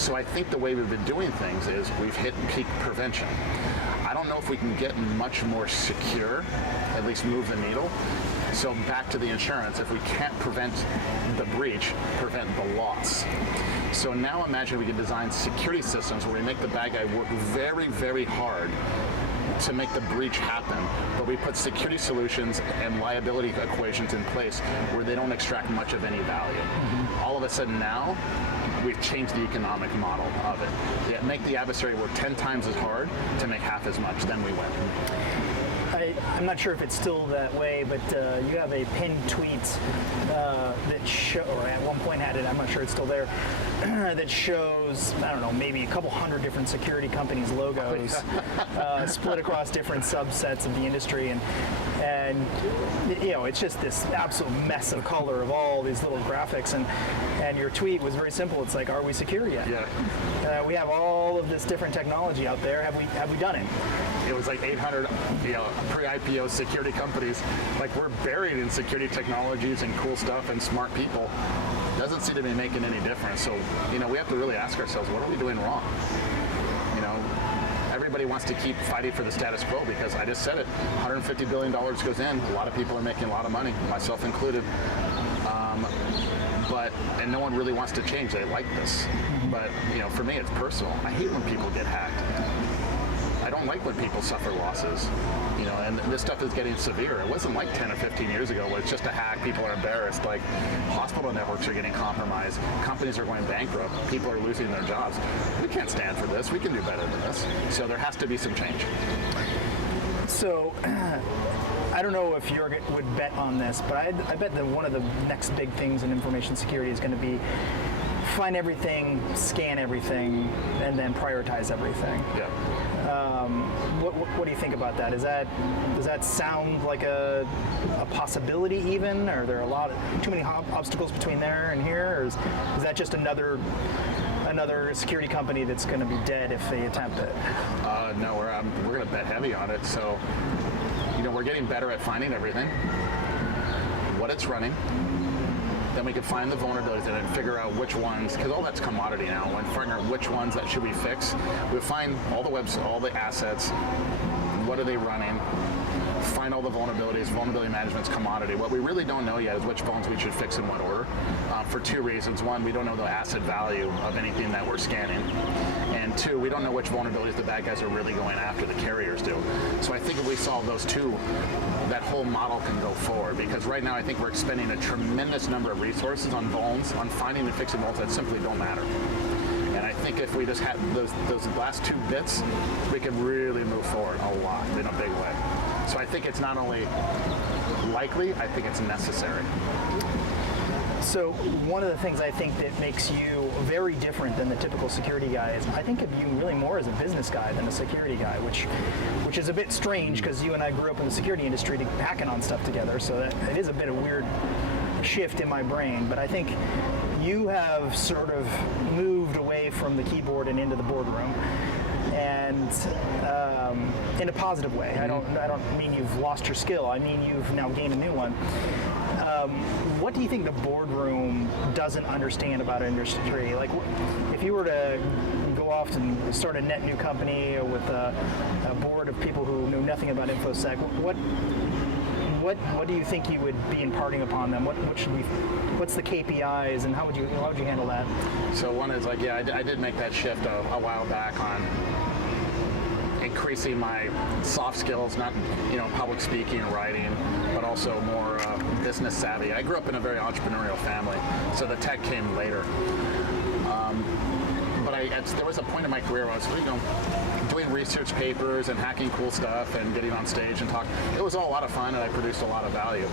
So I think the way we've been doing things is we've hit peak prevention. I don't know if we can get much more secure, at least move the needle. So back to the insurance, if we can't prevent the breach, prevent the loss. So now imagine we can design security systems where we make the bad guy work very, very hard to make the breach happen, but we put security solutions and liability equations in place where they don't extract much of any value. All of a sudden now, we've changed the economic model of it. Make the adversary work 10 times as hard to make half as much, then we win. I'm not sure if it's still that way, but you have a pinned tweet that or at one point had it, I'm not sure it's still there, that shows, I don't know, maybe a couple hundred different security companies' logos split across different subsets of the industry. And it's just this absolute mess of color of all these little graphics. And your tweet was very simple. It's like, are we secure yet? Yeah. We have all of this different technology out there. Have we done it? It was like 800, pre-IPO security companies. We're buried in security technologies and cool stuff and smart people. Doesn't seem to be making any difference. So, we have to really ask ourselves, what are we doing wrong? Everybody wants to keep fighting for the status quo because I just said it, $150 billion goes in. A lot of people are making a lot of money, myself included. and no one really wants to change. They like this. But, for me, it's personal. I hate when people get hacked. I don't like when people suffer losses, and this stuff is getting severe. It wasn't like 10 or 15 years ago where it's just a hack, people are embarrassed. Like, hospital networks are getting compromised, companies are going bankrupt, people are losing their jobs. We can't stand for this. We can do better than this. So there has to be some change. So, I don't know if Jörg would bet on this, but I bet that one of the next big things in information security is going to be find everything, scan everything, and then prioritize everything. Yeah. What do you think about that? Does that sound like a possibility even? Are there too many obstacles between there and here? Or is that just another security company that's going to be dead if they attempt it? No, we're going to bet heavy on it. So, we're getting better at finding everything, what it's running. Then we can find the vulnerabilities in it and figure out which ones, because all that's commodity now, and figuring out which ones that should we fix. We find all the assets, what are they running, find all the vulnerabilities. Vulnerability management's commodity. What we really don't know yet is which vulns we should fix in what order, for two reasons. One, we don't know the asset value of anything that we're scanning. And two, we don't know which vulnerabilities the bad guys are really going after, the carriers do. So I think if we solve those two, that whole model can go forward, because right now I think we're expending a tremendous number of resources on vulns, on finding and fixing vulns that simply don't matter. And I think if we just had those last two bits, we can really move forward a lot in a big way. So I think it's not only likely, I think it's necessary. So one of the things I think that makes you very different than the typical security guy is I think of you really more as a business guy than a security guy, which is a bit strange because you and I grew up in the security industry hacking on stuff together, so that it is a bit of a weird shift in my brain. But I think you have sort of moved away from the keyboard and into the boardroom, and in a positive way. I don't mean you've lost your skill. I mean you've now gained a new one. What do you think the boardroom doesn't understand about our industry? Like, if you were to go off and start a net new company with a board of people who knew nothing about InfoSec, what do you think you would be imparting upon them? What's the KPIs, and how would you handle that? So one is like, I did make that shift a while back on increasing my soft skills, not public speaking and writing, but also more business savvy. I grew up in a very entrepreneurial family, so the tech came later. But there was a point in my career where I was doing research papers and hacking cool stuff and getting on stage and talk. It was all a lot of fun, and I produced a lot of value.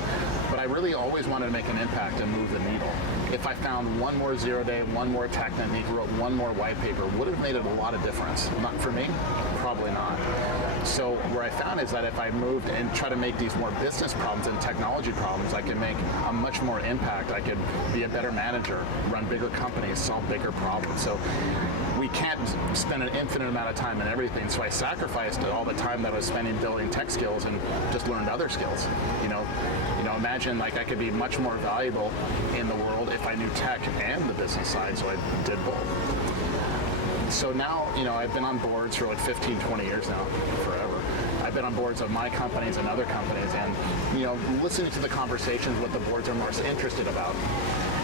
But I really always wanted to make an impact and move the needle. If I found one more 0-day, one more attack technique, wrote one more white paper, would have made it a lot of difference. Not for me, probably not. So where I found is that if I moved and try to make these more business problems and technology problems, I could make a much more impact. I could be a better manager, run bigger companies, solve bigger problems. So we can't spend an infinite amount of time in everything. So I sacrificed all the time that I was spending building tech skills and just learned other skills. Imagine like I could be much more valuable in the world if I knew tech and the business side, so I did both. So now, I've been on boards for like 15, 20 years now, forever. I've been on boards of my companies and other companies, and, listening to the conversations, what the boards are most interested about.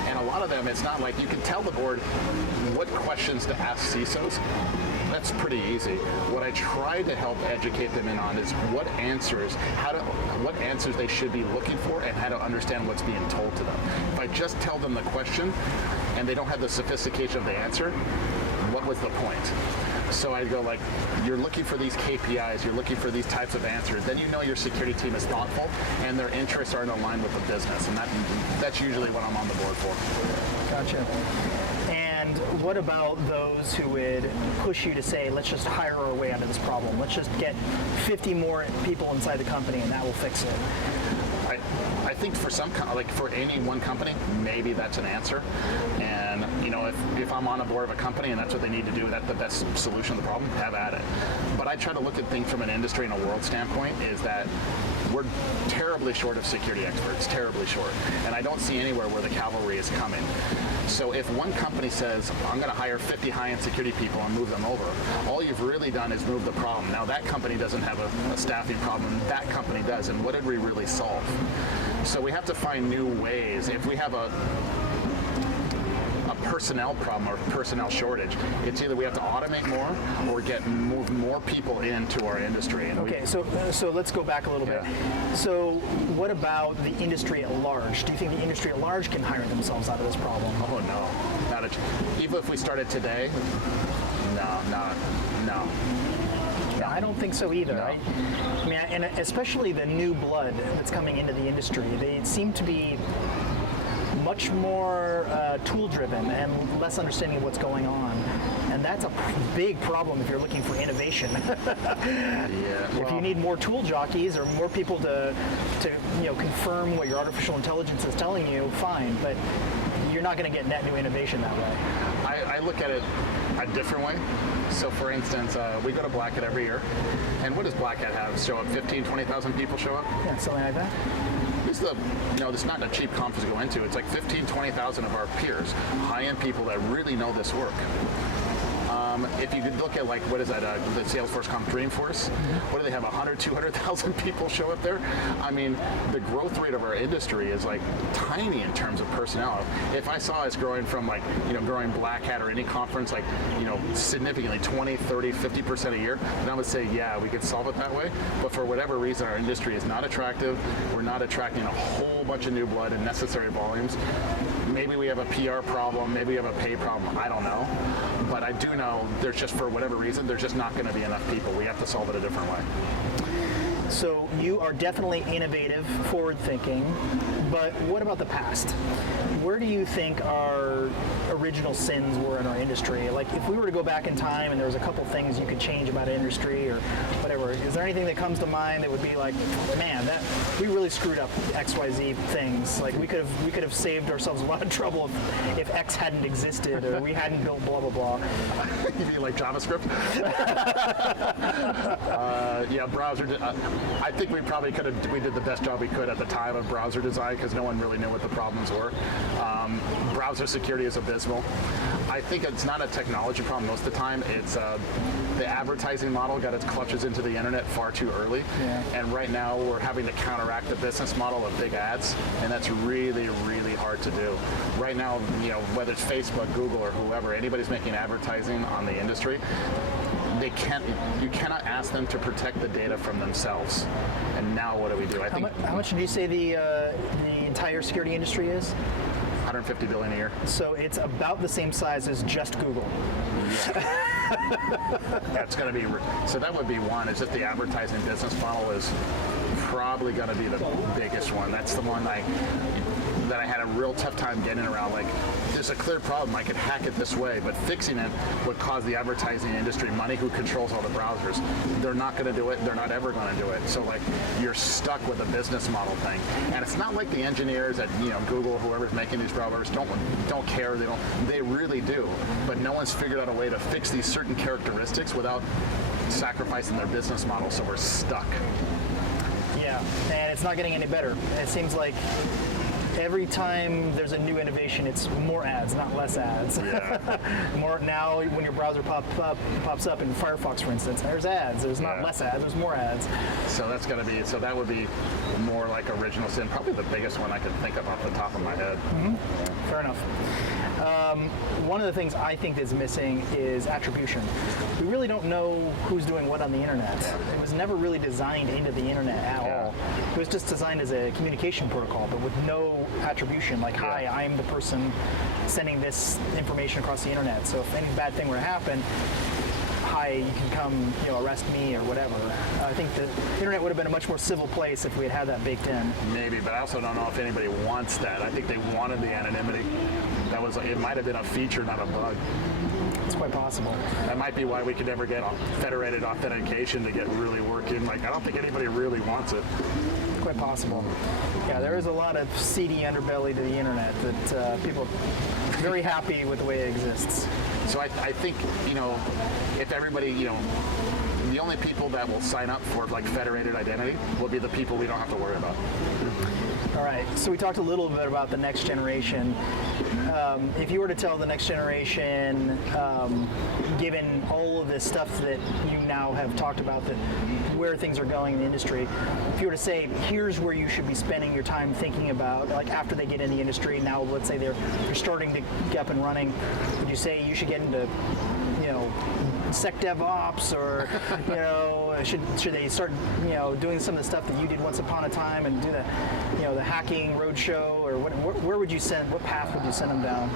And a lot of them, it's not like you can tell the board what questions to ask CISOs. That's pretty easy. What I try to help educate them in on is what answers they should be looking for and how to understand what's being told to them. If I just tell them the question and they don't have the sophistication of the answer, what was the point? So I go like, you're looking for these KPIs, you're looking for these types of answers, then your security team is thoughtful and their interests are in line with the business, and that's usually what I'm on the board for. Gotcha. And what about those who would push you to say, let's just hire our way out of this problem, let's just get 50 more people inside the company and that will fix it? I think for for any one company, maybe that's an answer. And if I'm on a board of a company and that's what they need to do, that's the best solution to the problem, have at it. But I try to look at things from an industry and a world standpoint, is that we're terribly short of security experts, terribly short. And I don't see anywhere where the cavalry is coming. So if one company says, I'm going to hire 50 high-end security people and move them over, all you've really done is move the problem. Now that company doesn't have a staffing problem, that company does, and what did we really solve? So we have to find new ways. If we have personnel problem or personnel shortage. It's either we have to automate more or move more people into our industry. And okay, so let's go back a little bit. So what about the industry at large? Do you think the industry at large can hire themselves out of this problem? Oh no, even if we started today, no. Yeah, I don't think so either. No. I mean, and especially the new blood that's coming into the industry, they seem to be much more tool-driven and less understanding of what's going on. And that's a big problem if you're looking for innovation. If you need more tool jockeys or more people to confirm what your artificial intelligence is telling you, fine, but you're not going to get net new innovation that way. I look at it a different way. So for instance, we go to Black Hat every year, and what does Black Hat have? Show up 15, 20,000 people show up? Yeah, something like that. This is not a cheap conference to go into. It's like 15, 20,000 of our peers, high-end people that really know this work. If you could look at what is that, the Salesforce comp Dreamforce, what do they have, 100, 200,000 people show up there? I mean, the growth rate of our industry is tiny in terms of personnel. If I saw us growing from growing Black Hat or any conference significantly 20, 30, 50% a year, then I would say, yeah, we could solve it that way. But for whatever reason, our industry is not attractive. We're not attracting a whole bunch of new blood in necessary volumes. Maybe we have a PR problem, maybe we have a pay problem, I don't know. But I do know there's just, for whatever reason, there's just not going to be enough people. We have to solve it a different way. So you are definitely innovative, forward-thinking, but what about the past? Where do you think our original sins were in our industry? Like, if we were to go back in time and there was a couple things you could change about an industry or whatever, is there anything that comes to mind that would be like, man, that we really screwed up XYZ things? Like, we could have saved ourselves a lot of trouble if X hadn't existed or we hadn't built blah blah blah. You mean like JavaScript? Browser. I think we probably we did the best job we could at the time of browser design because no one really knew what the problems were. Browser security is abysmal. I think it's not a technology problem most of the time. It's the advertising model got its clutches into the internet far too early. Yeah. And right now we're having to counteract the business model of big ads, and that's really, really hard to do. Right now, whether it's Facebook, Google, or whoever, anybody's making advertising on the industry, you cannot ask them to protect the data from themselves. And now what do we do? How much did you say the entire security industry is? 150 billion a year. So it's about the same size as just Google. Yeah. That's going to be, so that would be one. It's just the advertising business model is probably going to be the biggest one. That's the one that I had a real tough time getting around. Like, there's a clear problem. I could hack it this way, but fixing it would cause the advertising industry money, who controls all the browsers. They're not going to do it. They're not ever going to do it. So you're stuck with a business model thing. And it's not like the engineers at Google, whoever's making these browsers, don't care. They really do. But no one's figured out a way to fix these certain characteristics without sacrificing their business model. So we're stuck. Yeah, and it's not getting any better. It seems like every time there's a new innovation, it's more ads, not less ads. Yeah. More now, when your browser pops up in Firefox, for instance, there's ads. There's not less ads. There's more ads. So that's going to be. So that would be more like original sin. Probably the biggest one I could think of off the top of my head. Mm-hmm. Yeah. Fair enough. One of the things I think is missing is attribution. We really don't know who's doing what on the internet. It was never really designed into the internet at all. It was just designed as a communication protocol, but with no attribution. Like, hi, I'm the person sending this information across the internet. So if any bad thing were to happen, hi, you can come, arrest me or whatever. I think the internet would have been a much more civil place if we had had that baked in. Maybe, but I also don't know if anybody wants that. I think they wanted the anonymity. It might have been a feature, not a bug. It's quite possible. That might be why we could never get federated authentication to get really working. I don't think anybody really wants it. Quite possible. Yeah, there is a lot of seedy underbelly to the internet that people are very happy with the way it exists. So I think, if everybody, the only people that will sign up for like federated identity will be the people we don't have to worry about. All right, so we talked a little bit about the next generation. If you were to tell the next generation, given all of this stuff that you now have talked about, that where things are going in the industry, if you were to say, here's where you should be spending your time thinking about, like after they get in the industry, now let's say they're starting to get up and running, would you say you should get into, sec DevOps, or should they start doing some of the stuff that you did once upon a time and do the the hacking roadshow, or where would you send, what path would you send them down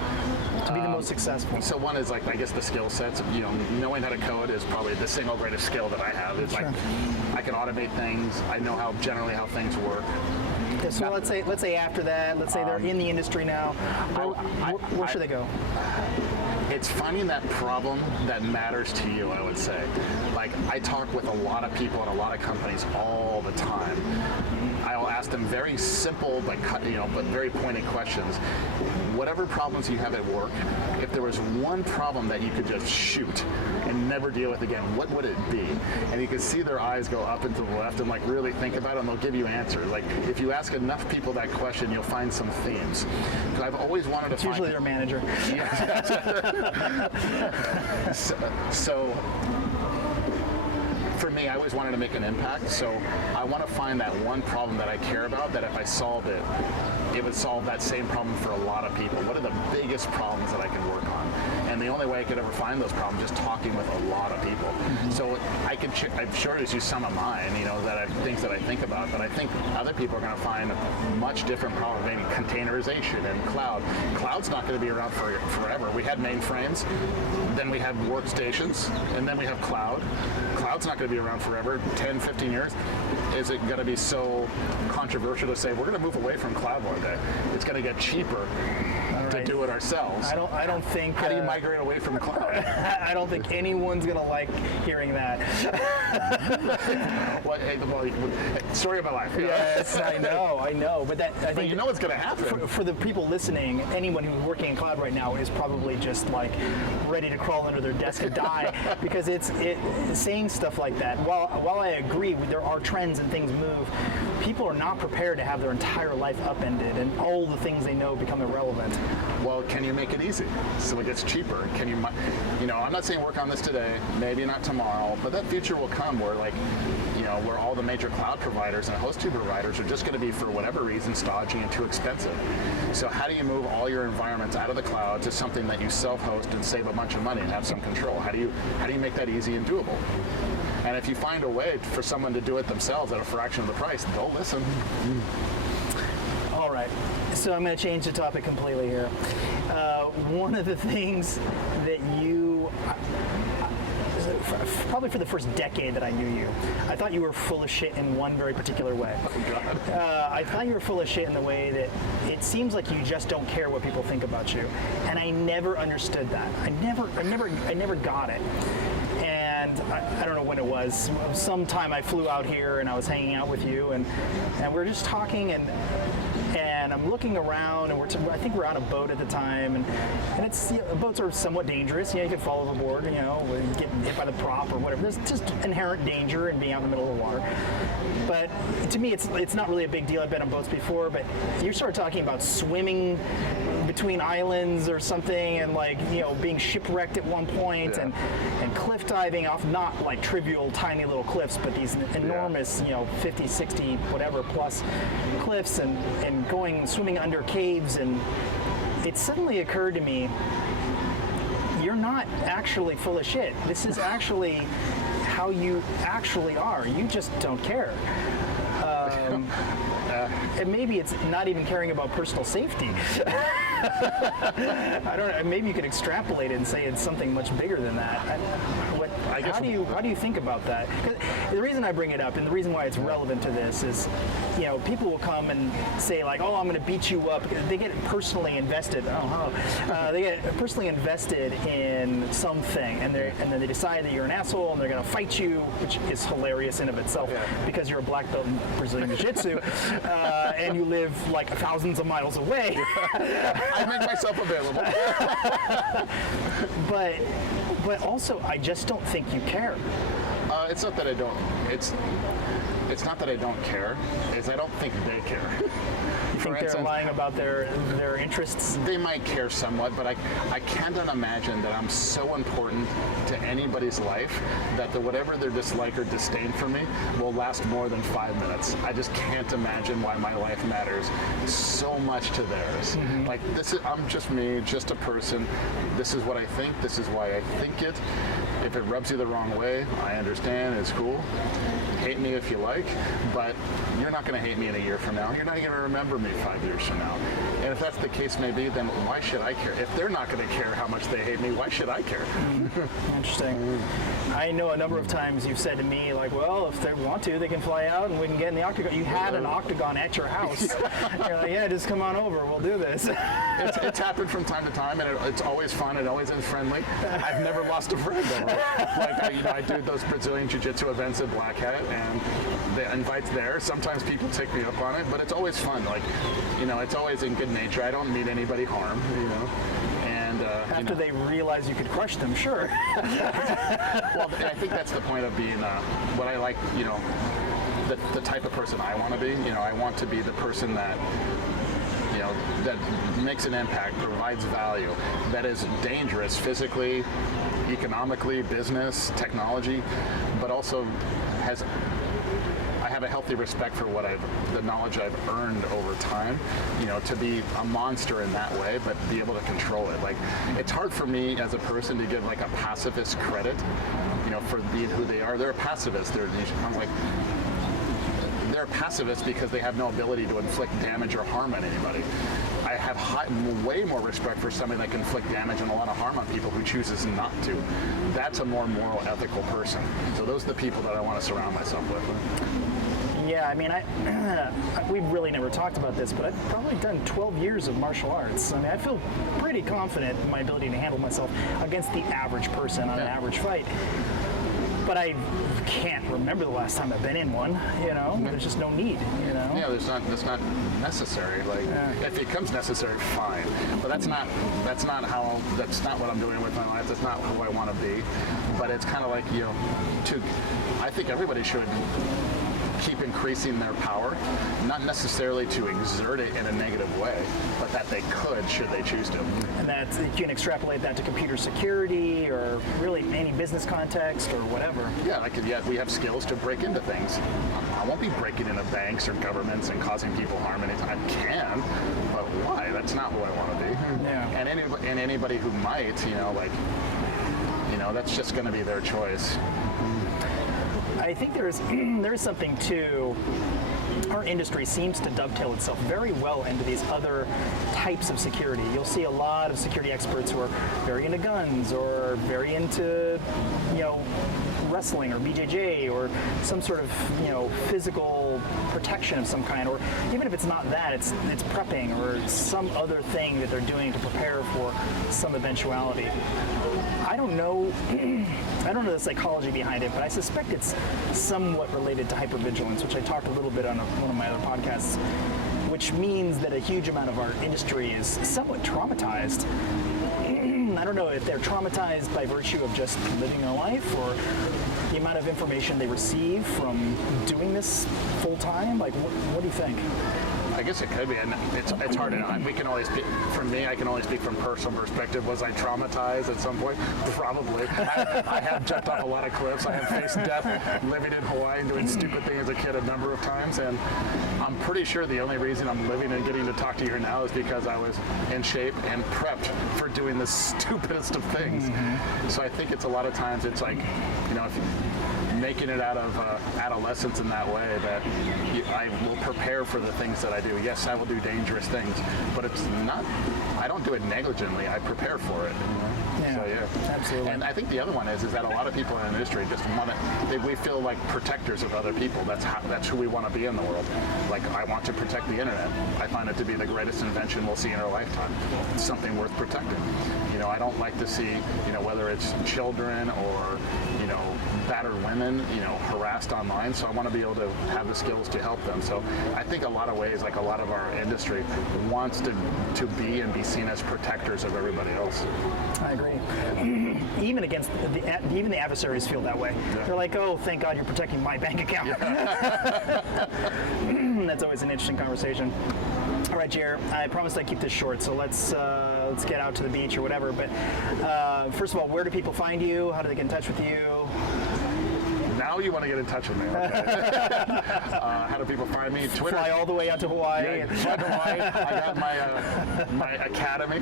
to be the most successful? So one is like, I guess the skill sets, knowing how to code is probably the single greatest skill that I have. It's Sure. like I can automate things. I know generally how things work. Yeah, so let's say after that, let's say they're in the industry now, where should they go? It's finding that problem that matters to you, I would say. Like, I talk with a lot of people in a lot of companies all the time. I'll ask them very simple, but very pointed questions. Whatever problems you have at work, if there was one problem that you could just shoot and never deal with again, what would it be? And you can see their eyes go up and to the left and like really think about it, and they'll give you answers. Like, if you ask enough people that question, you'll find some themes. Because I've always wanted to find... Usually their manager. So for me, I always wanted to make an impact, so I want to find that one problem that I care about, that if I solved it, it would solve that same problem for a lot of people. What are the biggest problems that I can work on? And the only way I could ever find those problems is talking with a lot of people. Mm-hmm. So I'm sure there's just some of mine, things that I think about, but I think other people are going to find much different problems, maybe containerization and cloud. Cloud's not going to be around forever. We had mainframes, then we had workstations, and then we have cloud. Cloud's not going to be around forever, 10, 15 years. Is it going to be so controversial to say we're going to move away from cloud one day? It's going to get cheaper to do it ourselves. I don't think... How do you migrate away from cloud? I don't think anyone's going to like hearing that. Story of my life. Yes, I know. But I think what's going to happen. For the people listening, anyone who's working in cloud right now is probably just like ready to crawl under their desk and die, because it's saying stuff like that. While I agree, there are trends and things move, people are not prepared to have their entire life upended and all the things they know become irrelevant. Well, can you make it easy so it gets cheaper? Can you, I'm not saying work on this today, maybe not tomorrow, but that future will come where where all the major cloud providers and hosting providers are just going to be, for whatever reason, stodgy and too expensive. So how do you move all your environments out of the cloud to something that you self-host and save a bunch of money and have some control? How do you make that easy and doable? And if you find a way for someone to do it themselves at a fraction of the price, they'll listen. All right, so I'm going to change the topic completely here. One of the things that probably for the first decade that I knew you, I thought you were full of shit in one very particular way. Oh, God. I thought you were full of shit in the way that it seems like you just don't care what people think about you, and I never understood that. I never got it. And I don't know when it was. Sometime I flew out here and I was hanging out with you, and we were just talking, and I'm looking around, and I think we're on a boat at the time, and it's boats are somewhat dangerous. You can fall overboard, get hit by the prop or whatever. There's just inherent danger in being out in the middle of the water. But to me, it's not really a big deal. I've been on boats before, but you started talking about swimming between islands or something, and being shipwrecked at one point, yeah. and cliff diving off not like trivial tiny little cliffs, but these enormous 50, 60, whatever plus cliffs, and swimming under caves. And it suddenly occurred to me, you're not actually full of shit. This is actually how you actually are. You just don't care. And maybe it's not even caring about personal safety. I don't know. Maybe you could extrapolate it and say it's something much bigger than that. How do you think about that? 'Cause the reason I bring it up, and the reason why it's relevant to this, is people will come and say like, "Oh, I'm going to beat you up." They get personally invested. They get personally invested in something, and then they decide that you're an asshole, and they're going to fight you, which is hilarious in of itself, because you're a black belt in Brazilian Jiu-Jitsu, and you live like thousands of miles away. I make myself available. But also, I just don't think you care. It's not that I don't. It's not that I don't care. It's I don't think they care. You think they're lying about their interests? They might care somewhat, but I cannot imagine that I'm so important to anybody's life that whatever their dislike or disdain for me will last more than 5 minutes. I just can't imagine why my life matters so much to theirs. Mm-hmm. Like I'm just me, just a person. This is what I think. This is why I think it. If it rubs you the wrong way, I understand. It's cool. Hate me if you like, but you're not going to hate me in a year from now. You're not going to remember me 5 years from now. And if that's the case may be, then why should I care? If they're not going to care how much they hate me, why should I care? Interesting. I know a number of times you've said to me, like, well, if they want to, they can fly out and we can get in the octagon. You had an octagon at your house. You're like, yeah, just come on over. We'll do this. It's happened from time to time, and it's always fun. It always is friendly. I've never lost a friend. I do those Brazilian Jiu-Jitsu events at Black Hat, and the invite's there. Sometimes people take me up on it, but it's always fun. It's always in good nature. I don't mean anybody harm, And after they realize you could crush them, sure. Well, I think that's the point of being what I like. The type of person I want to be. I want to be the person that that makes an impact, provides value, that is dangerous physically, economically, business, technology, but also I have a healthy respect for the knowledge I've earned over time, to be a monster in that way, but be able to control it. Like, it's hard for me as a person to give like a pacifist credit, for being who they are. They're a pacifist. They're pacifists because they have no ability to inflict damage or harm on anybody. I have way more respect for somebody that can inflict damage and a lot of harm on people who chooses not to. That's a more moral, ethical person. So those are the people that I want to surround myself with. Yeah, I mean, we've really never talked about this, but I've probably done 12 years of martial arts. I mean, I feel pretty confident in my ability to handle myself against the average person on an average fight. But I can't remember the last time I've been in one. There's just no need. Yeah, that's not necessary. If it becomes necessary, fine. But that's not what I'm doing with my life. That's not who I want to be. But it's kind of like I think everybody should keep increasing their power, not necessarily to exert it in a negative way, but that they could should they choose to. And that you can extrapolate that to computer security or really any business context or whatever. Yeah, we have skills to break into things. I won't be breaking into banks or governments and causing people harm anytime. I can, but why? That's not who I want to be. Yeah. And anybody who might, that's just going to be their choice. I think there is something to our industry seems to dovetail itself very well into these other types of security. You'll see a lot of security experts who are very into guns or very into, wrestling or BJJ or some sort of, physical protection of some kind, or even if it's not that, it's prepping or some other thing that they're doing to prepare for some eventuality. I don't know the psychology behind it, but I suspect it's somewhat related to hypervigilance, which I talked a little bit on one of my other podcasts, which means that a huge amount of our industry is somewhat traumatized. I don't know if they're traumatized by virtue of just living their life or the amount of information they receive from doing this full time. Like, what do you think? I guess it could be, and it's hard to know. We can only speak, from me, I can only speak from personal perspective. Was I traumatized at some point? Probably. I have jumped off a lot of cliffs. I have faced death living in Hawaii and doing stupid things as a kid a number of times, and I'm pretty sure the only reason I'm living and getting to talk to you here now is because I was in shape and prepped for doing the stupidest of things. Mm-hmm. So I think it's a lot of times it's like, if you making it out of adolescence in that way, that I will prepare for the things that I do. Yes, I will do dangerous things, but it's not, I don't do it negligently. I prepare for it. Yeah, so, yeah, absolutely. And I think the other one is that a lot of people in the industry just we feel like protectors of other people. That's who we want to be in the world. Like, I want to protect the internet. I find it to be the greatest invention we'll see in our lifetime. It's something worth protecting. I don't like to see, whether it's children or, battered women, harassed online. So I want to be able to have the skills to help them. So I think a lot of ways, like a lot of our industry wants to be and be seen as protectors of everybody else. I agree. Even the adversaries feel that way. Yeah. They're like, oh, thank God you're protecting my bank account. Yeah. That's always an interesting conversation. All right, Jer, I promised I'd keep this short, so let's get out to the beach or whatever. But first of all, where do people find you? How do they get in touch with you? Now you want to get in touch with me. Okay. How do people find me? Twitter. Fly all the way out to Hawaii. Yeah, fly to Hawaii. I got my academy,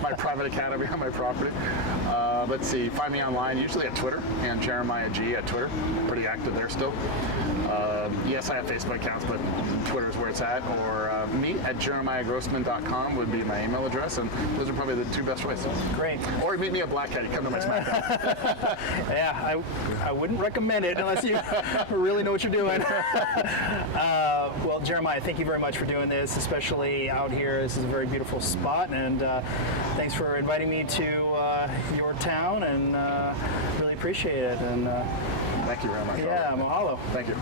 my private academy on my property. Let's see. Find me online, usually at Twitter, and Jeremiah G at Twitter. Pretty active there still. Yes, I have Facebook accounts, but Twitter is where it's at. Or me at jeremiahgrossman.com would be my email address, and those are probably the two best ways. Great. Or meet me at Black Hat. You come to my SmackDown. Yeah, I wouldn't recommend it unless you really know what you're doing. Well, Jeremiah, thank you very much for doing this, especially out here. This is a very beautiful spot, and thanks for inviting me to your town, and really appreciate it. And thank you very much. Yeah, mahalo. Thank you.